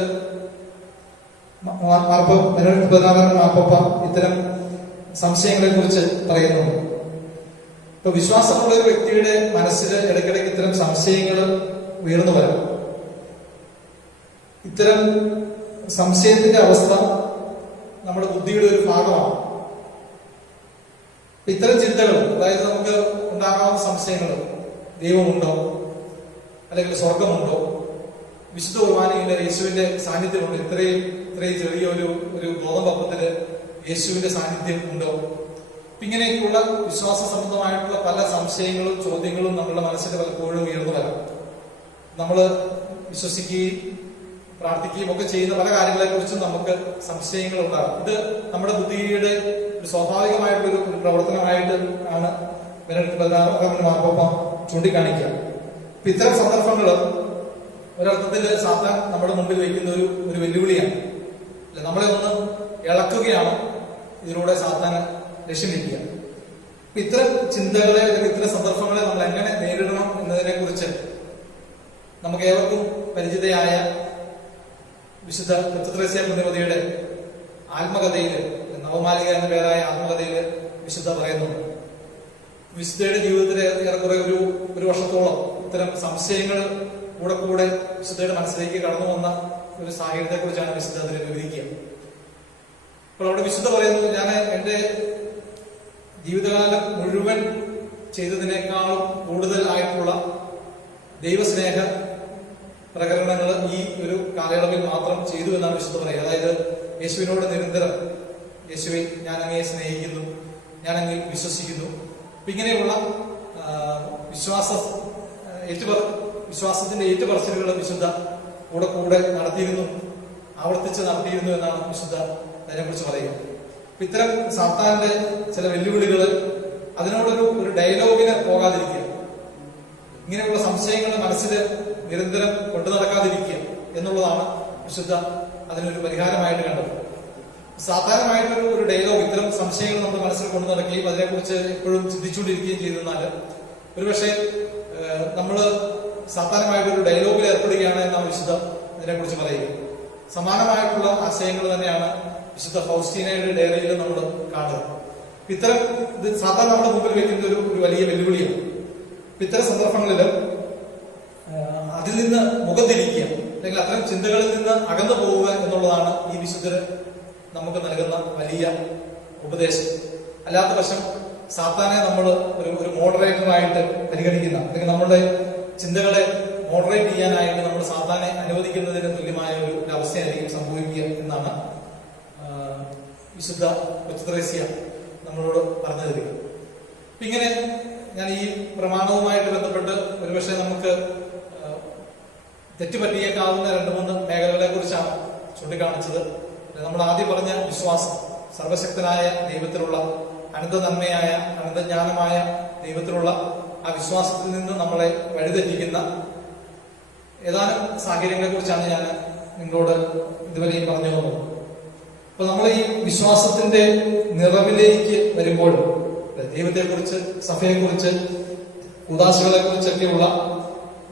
മാപ്പ ഇത്തരം സംശയങ്ങളെ കുറിച്ച് പറയുന്നുണ്ട്. ഇപ്പൊ വിശ്വാസമുള്ള ഒരു വ്യക്തിയുടെ മനസ്സിൽ ഇടയ്ക്കിടയ്ക്ക് ഇത്തരം സംശയങ്ങൾ ഉയർന്നു വരാം. ഇത്തരം സംശയത്തിന്റെ അവസ്ഥ നമ്മുടെ ബുദ്ധിയുടെ ഒരു ഭാഗമാണ്. ഇത്തരം ചിന്തകൾ, അതായത് നമുക്ക് ഉണ്ടാകാവുന്ന സംശയങ്ങൾ, ദൈവമുണ്ടോ അല്ലെങ്കിൽ സ്വർഗമുണ്ടോ, വിശുദ്ധ കുർബാനയിലെ യേശുവിന്റെ സാന്നിധ്യമുണ്ട്, ഇത്രയും ചെറിയ ഒരു ഗോതമ്പപ്പത്തില് യേശുവിന്റെ സാന്നിധ്യം ഉണ്ടോ, ഇങ്ങനെയൊക്കെയുള്ള വിശ്വാസ സംബന്ധമായിട്ടുള്ള പല സംശയങ്ങളും ചോദ്യങ്ങളും നമ്മുടെ മനസ്സിൽ പലപ്പോഴും ഉയർന്നു വരാം. നമ്മൾ വിശ്വസിക്കുകയും പ്രാർത്ഥിക്കുകയും ഒക്കെ ചെയ്യുന്ന പല കാര്യങ്ങളെ കുറിച്ചും നമുക്ക് സംശയങ്ങൾ ഉണ്ടാകും. ഇത് നമ്മുടെ ബുദ്ധിയുടെ ഒരു സ്വാഭാവികമായിട്ടൊരു പ്രവർത്തനമായിട്ട് ആണ് മാർപ്പാപ്പ ചൂണ്ടിക്കാണിക്കുക. അപ്പൊ ഇത്തരം സന്ദർഭങ്ങൾ ഒരർത്ഥത്തിൽ സാത്താൻ നമ്മുടെ മുമ്പിൽ വയ്ക്കുന്ന ഒരു വെല്ലുവിളിയാണ്. നമ്മളെ ഒന്ന് ഇളക്കുകയാണ് ഇതിലൂടെ സാത്താൻ ലക്ഷ്യം വയ്ക്കുക. ഇത്തരം ചിന്തകളെ അല്ലെങ്കിൽ ഇത്തരം സന്ദർഭങ്ങളെ നമ്മൾ എങ്ങനെ നേരിടണം എന്നതിനെ കുറിച്ച് നമുക്ക് ഏവർക്കും പരിചിതയായ വിശുദ്ധ ത്രേസ്യ പുണ്യവതിയുടെ ആത്മകഥയില്, നവമാലിക എന്ന പേരായ ആത്മകഥയില് വിശുദ്ധ പറയുന്നുണ്ട്. വിശുദ്ധയുടെ ജീവിതത്തിൽ ഏറെക്കുറെ ഒരു വർഷത്തോളം ഇത്തരം സംശയങ്ങൾ കൂടെ വിശുദ്ധയുടെ മനസ്സിലേക്ക് കടന്നു വന്ന ഒരു സാഹചര്യത്തെ കുറിച്ചാണ് വിശുദ്ധ അതിൽ വിവരിക്കുക. അപ്പോൾ അവിടെ വിശുദ്ധ പറയുന്നത്, ഞാൻ എന്റെ ജീവിതകാലം മുഴുവൻ ചെയ്തതിനേക്കാളും കൂടുതലായിട്ടുള്ള ദൈവസ്നേഹ പ്രകരണങ്ങൾ ഈ ഒരു കാലയളവിൽ മാത്രം ചെയ്തു എന്നാണ് വിശുദ്ധ പറയുക. അതായത് യേശുവിനോട് നിരന്തരം, യേശുവെ ഞാൻ അങ്ങയെ സ്നേഹിക്കുന്നു, ഞാൻ അങ്ങയിൽ വിശ്വസിക്കുന്നു, ഇങ്ങനെയുള്ള വിശ്വാസത്തിന്റെ ഏറ്റുപറച്ചിലുകൾ വിശുദ്ധ കൂടെ നടത്തിയിരുന്നു, ആവർത്തിച്ച് നടത്തിയിരുന്നു എന്നാണ് വിശുദ്ധ അതിനെക്കുറിച്ച് പറയുക. ഇത്തരം സാത്താന്റെ ചില വെല്ലുവിളികൾ, അതിനോടൊരു ഡയലോഗിന് പോകാതിരിക്കുക, ഇങ്ങനെയുള്ള സംശയങ്ങൾ മനസ്സിൽ നിരന്തരം കൊണ്ടു നടക്കാതിരിക്കുക എന്നുള്ളതാണ് വിശുദ്ധ അതിനൊരു പരിഹാരമായിട്ട് കണ്ടത്. സാധാരണമായിട്ടൊരു ഡയലോഗ്, ഇത്തരം സംശയങ്ങൾ നമ്മൾ മനസ്സിൽ കൊണ്ടു നടക്കുകയും അതിനെക്കുറിച്ച് എപ്പോഴും ചിന്തിച്ചുകൊണ്ടിരിക്കുകയും ചെയ്തെന്നാൽ ഒരുപക്ഷെ നമ്മൾ സാധാരണമായിട്ടൊരു ഡയലോഗിൽ ഏർപ്പെടുകയാണ് എന്നാണ് വിശുദ്ധ ഇതിനെക്കുറിച്ച് പറയുക. സമാനമായിട്ടുള്ള ആശയങ്ങൾ തന്നെയാണ് വിശുദ്ധ ഫൗസ്റ്റീനയുടെ ഡയറിയിൽ നമ്മൾ കാണുക. ഇത്തരം ഇത് സാധാരണ നമ്മുടെ മുമ്പിൽ വെക്കുന്ന ഒരു വലിയ വെല്ലുവിളിയാണ്. ഇത്തരം സന്ദർഭങ്ങളിൽ അതിൽ നിന്ന് മുഖം തിരിക്കുക, അല്ലെങ്കിൽ അത്തരം ചിന്തകളിൽ നിന്ന് അകന്നു പോവുക എന്നുള്ളതാണ് ഈ വിശുദ്ധര് നമുക്ക് നൽകുന്ന വലിയ ഉപദേശം. അല്ലാത്ത പക്ഷം സാത്താനെ നമ്മൾ ഒരു മോഡറേറ്ററായിട്ട് പരിഗണിക്കുന്ന, അല്ലെങ്കിൽ നമ്മുടെ ചിന്തകളെ മോഡറേറ്റ് ചെയ്യാനായിട്ട് നമ്മൾ സാത്താനെ അനുവദിക്കുന്നതിന് തുല്യമായ ഒരു അവസ്ഥയായിരിക്കും സംഭവിക്കുക എന്നാണ് വിശുദ്ധ ത്രേസ്യ നമ്മളോട് പറഞ്ഞു തരിക. ഇങ്ങനെ ഞാൻ ഈ പ്രമാണവുമായിട്ട് ബന്ധപ്പെട്ട് ഒരുപക്ഷെ നമുക്ക് തെറ്റുപറ്റിയേക്കാവുന്ന 2-3 മേഖലകളെ കുറിച്ചാണ് ചൂണ്ടിക്കാണിച്ചത്. നമ്മൾ ആദ്യം പറഞ്ഞ വിശ്വാസം, സർവശക്തനായ ദൈവത്തിലുള്ള അനന്ത നന്മയായ അനന്തജ്ഞാനമായ ദൈവത്തിലുള്ള ആ വിശ്വാസത്തിൽ നിന്ന് നമ്മളെ വഴിതെറ്റിക്കുന്ന ഏതാനും സാഹചര്യങ്ങളെ കുറിച്ചാണ് ഞാൻ നിങ്ങളോട് ഇതുവരെയും പറഞ്ഞു തന്നത്. അപ്പൊ നമ്മൾ ഈ വിശ്വാസത്തിന്റെ നിറവിലേക്ക് വരുമ്പോൾ ദൈവത്തെക്കുറിച്ച്, സഭയെക്കുറിച്ച്, ഉദാശകളെ കുറിച്ചൊക്കെയുള്ള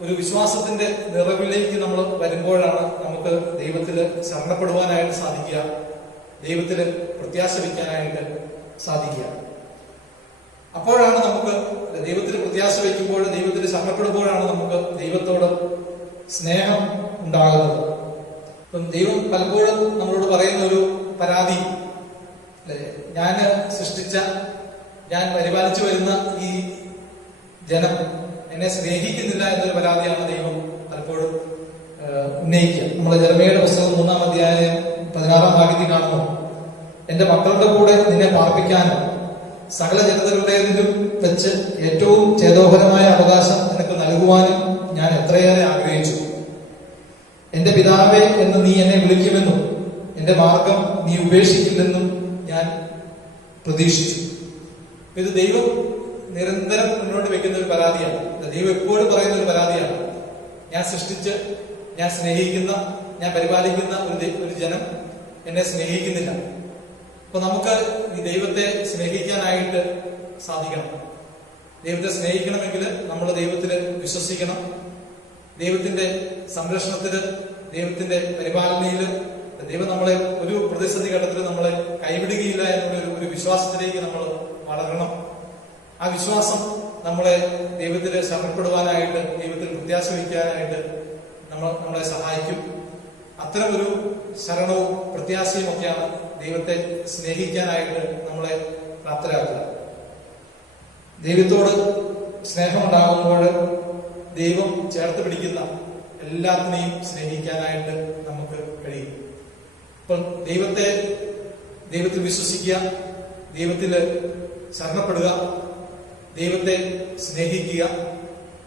ഒരു വിശ്വാസത്തിന്റെ നിറവിലേക്ക് നമ്മൾ വരുമ്പോഴാണ് നമുക്ക് ദൈവത്തിൽ ശരണപ്പെടുവാനായിട്ട് സാധിക്കുക, ദൈവത്തിൽ പ്രത്യാശ വയ്ക്കാനായിട്ട് സാധിക്കുക. അപ്പോഴാണ് നമുക്ക് ദൈവത്തിൽ പ്രത്യാശ വയ്ക്കുമ്പോൾ, ദൈവത്തിൽ ശരണപ്പെടുമ്പോഴാണ് നമുക്ക് ദൈവത്തോട് സ്നേഹം ഉണ്ടാകുന്നത്. ഇപ്പം ദൈവം പലപ്പോഴും നമ്മളോട് പറയുന്ന ഒരു പരാതി, ഞാൻ സൃഷ്ടിച്ച, ഞാൻ പരിപാലിച്ചു വരുന്ന ഈ ജനം എന്നെ സ്നേഹിക്കുന്നില്ല എന്നൊരു പരാതിയാണ് ദൈവം പലപ്പോഴും ഉന്നയിക്കുക. നമ്മളെ ജെറമ്യയുടെ പുസ്തകം 3-ാം അധ്യായം 16-ാം വാക്യത്തിൽ കാണുന്നു, എന്റെ മക്കളുടെ കൂടെ നിന്നെ പാർപ്പിക്കാനും സകല ജനതകളുടേതിലും വെച്ച് ഏറ്റവും ചേതോഹരമായ അവകാശം നിനക്ക് നൽകുവാനും ഞാൻ എത്രയേറെ ആഗ്രഹിച്ചു. എന്റെ പിതാവേ എന്ന് നീ എന്നെ വിളിക്കുമെന്നും എന്റെ മാർഗം നീ ഉപേക്ഷിക്കില്ലെന്നും ഞാൻ പ്രതീക്ഷിച്ചു. ഇത് ദൈവം നിരന്തരം മുന്നോട്ട് വെക്കുന്ന ഒരു പരാതിയാണ്. ദൈവം എപ്പോഴും പറയുന്ന ഒരു പരാതിയാണ്, ഞാൻ സൃഷ്ടിച്ച്, ഞാൻ സ്നേഹിക്കുന്ന, ഞാൻ പരിപാലിക്കുന്ന ഒരു ജനം എന്നെ സ്നേഹിക്കുന്നില്ല. അപ്പൊ നമുക്ക് ഈ ദൈവത്തെ സ്നേഹിക്കാനായിട്ട് സാധിക്കണം. ദൈവത്തെ സ്നേഹിക്കണമെങ്കിൽ നമ്മൾ ദൈവത്തിൽ വിശ്വസിക്കണം, ദൈവത്തിന്റെ സംരക്ഷണത്തിൽ ദൈവത്തിന്റെ പരിപാലനയിൽ ദൈവം നമ്മളെ ഒരു പ്രതിസന്ധി ഘട്ടത്തിൽ നമ്മളെ കൈവിടുകയില്ല എന്നുള്ള ഒരു വിശ്വാസത്തിലേക്ക് നമ്മൾ വളരണം. ആ വിശ്വാസം നമ്മളെ ദൈവത്തിൽ ശരണപ്പെടുവാനായിട്ട്, ദൈവത്തിൽ പ്രത്യാശ വയ്ക്കാനായിട്ട് നമ്മളെ സഹായിക്കും. അത്തരം ഒരു ശരണവും പ്രത്യാശയും ഒക്കെയാണ് ദൈവത്തെ സ്നേഹിക്കാനായിട്ട് നമ്മളെ പ്രാപ്തരാക്കുക. ദൈവത്തോട് സ്നേഹമുണ്ടാകുമ്പോൾ ദൈവം ചേർത്ത് പിടിക്കുന്ന എല്ലാത്തിനെയും സ്നേഹിക്കാനായിട്ട് നമുക്ക് കഴിയും. അപ്പം ദൈവത്തിൽ വിശ്വസിക്കുക, ദൈവത്തിൽ ശരണപ്പെടുക, ദൈവത്തെ സ്നേഹിക്കുക.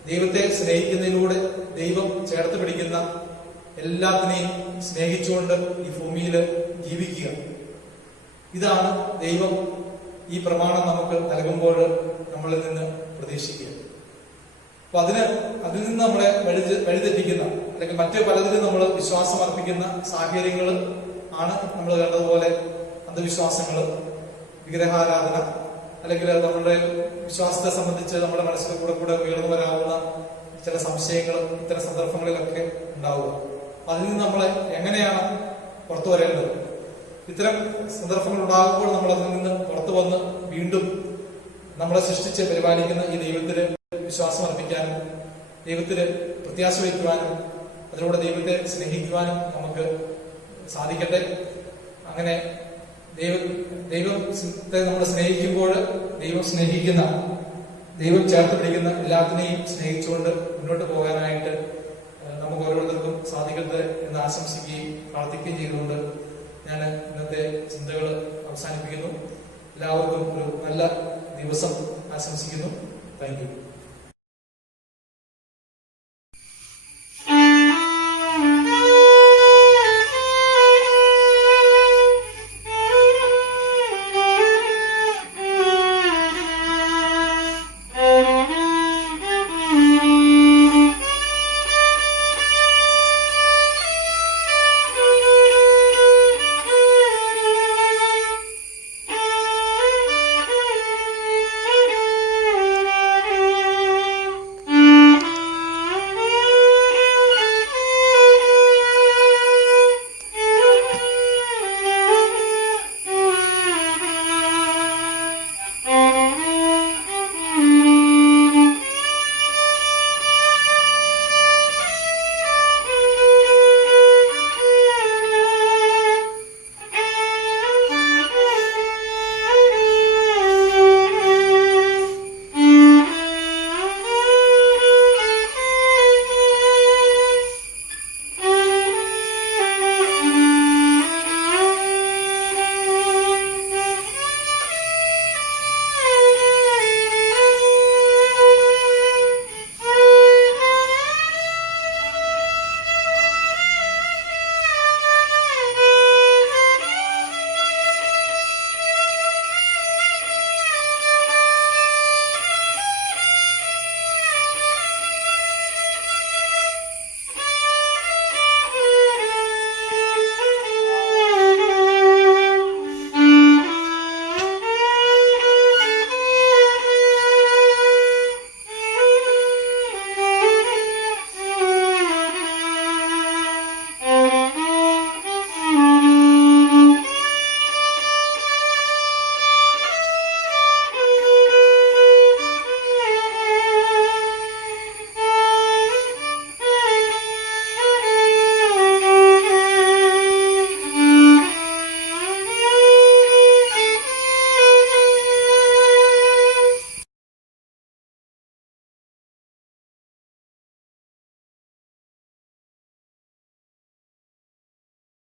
ദൈവത്തെ സ്നേഹിക്കുന്നതിലൂടെ ദൈവം ചേർത്ത് പിടിക്കുന്ന എല്ലാത്തിനെയും സ്നേഹിച്ചുകൊണ്ട് ഈ ഭൂമിയിൽ ജീവിക്കുക. ഇതാണ് ദൈവം ഈ പ്രമാണം നമുക്ക് നൽകുമ്പോൾ നമ്മളിൽ നിന്ന് പ്രതീക്ഷിക്കുക. അപ്പൊ അതിൽ നിന്ന് നമ്മളെ വഴിതെറ്റിക്കുന്ന അല്ലെങ്കിൽ മറ്റു പലതിലും നമ്മൾ വിശ്വാസം അർപ്പിക്കുന്ന സാഹചര്യങ്ങൾ ആണ് നമ്മൾ കണ്ടതുപോലെ അന്ധവിശ്വാസങ്ങൾ, വിഗ്രഹാരാധന, അല്ലെങ്കിൽ നമ്മുടെ വിശ്വാസത്തെ സംബന്ധിച്ച് നമ്മുടെ മനസ്സിൽ കൂടെ ഉയർന്നു വരാവുന്ന ചില സംശയങ്ങൾ ഇത്തരം സന്ദർഭങ്ങളിലൊക്കെ ഉണ്ടാവുക. അതിൽ നിന്ന് നമ്മളെ എങ്ങനെയാണ് പുറത്തു വരേണ്ടത്? ഇത്തരം സന്ദർഭങ്ങൾ ഉണ്ടാകുമ്പോൾ നമ്മൾ അതിൽ നിന്ന് പുറത്തു വന്ന് വീണ്ടും നമ്മളെ സൃഷ്ടിച്ച് പരിപാലിക്കുന്ന ഈ ദൈവത്തിന് വിശ്വാസം അർപ്പിക്കാനും ദൈവത്തിന് പ്രത്യാശ വയ്ക്കുവാനും അതിലൂടെ ദൈവത്തെ സ്നേഹിക്കുവാനും നമുക്ക് സാധിക്കട്ടെ. അങ്ങനെ ദൈവത്തെ നമ്മൾ സ്നേഹിക്കുമ്പോൾ ദൈവം ചേർത്ത് പിടിക്കുന്ന എല്ലാത്തിനെയും സ്നേഹിച്ചുകൊണ്ട് മുന്നോട്ട് പോകാനായിട്ട് നമുക്ക് ഓരോരുത്തർക്കും സാധിക്കട്ടെ എന്ന് ആശംസിക്കുകയും പ്രാർത്ഥിക്കുകയും ചെയ്തുകൊണ്ട് ഞാൻ ഇന്നത്തെ ചിന്തകൾ അവസാനിപ്പിക്കുന്നു. എല്ലാവർക്കും ഒരു നല്ല ദിവസം ആശംസിക്കുന്നു. Thank you.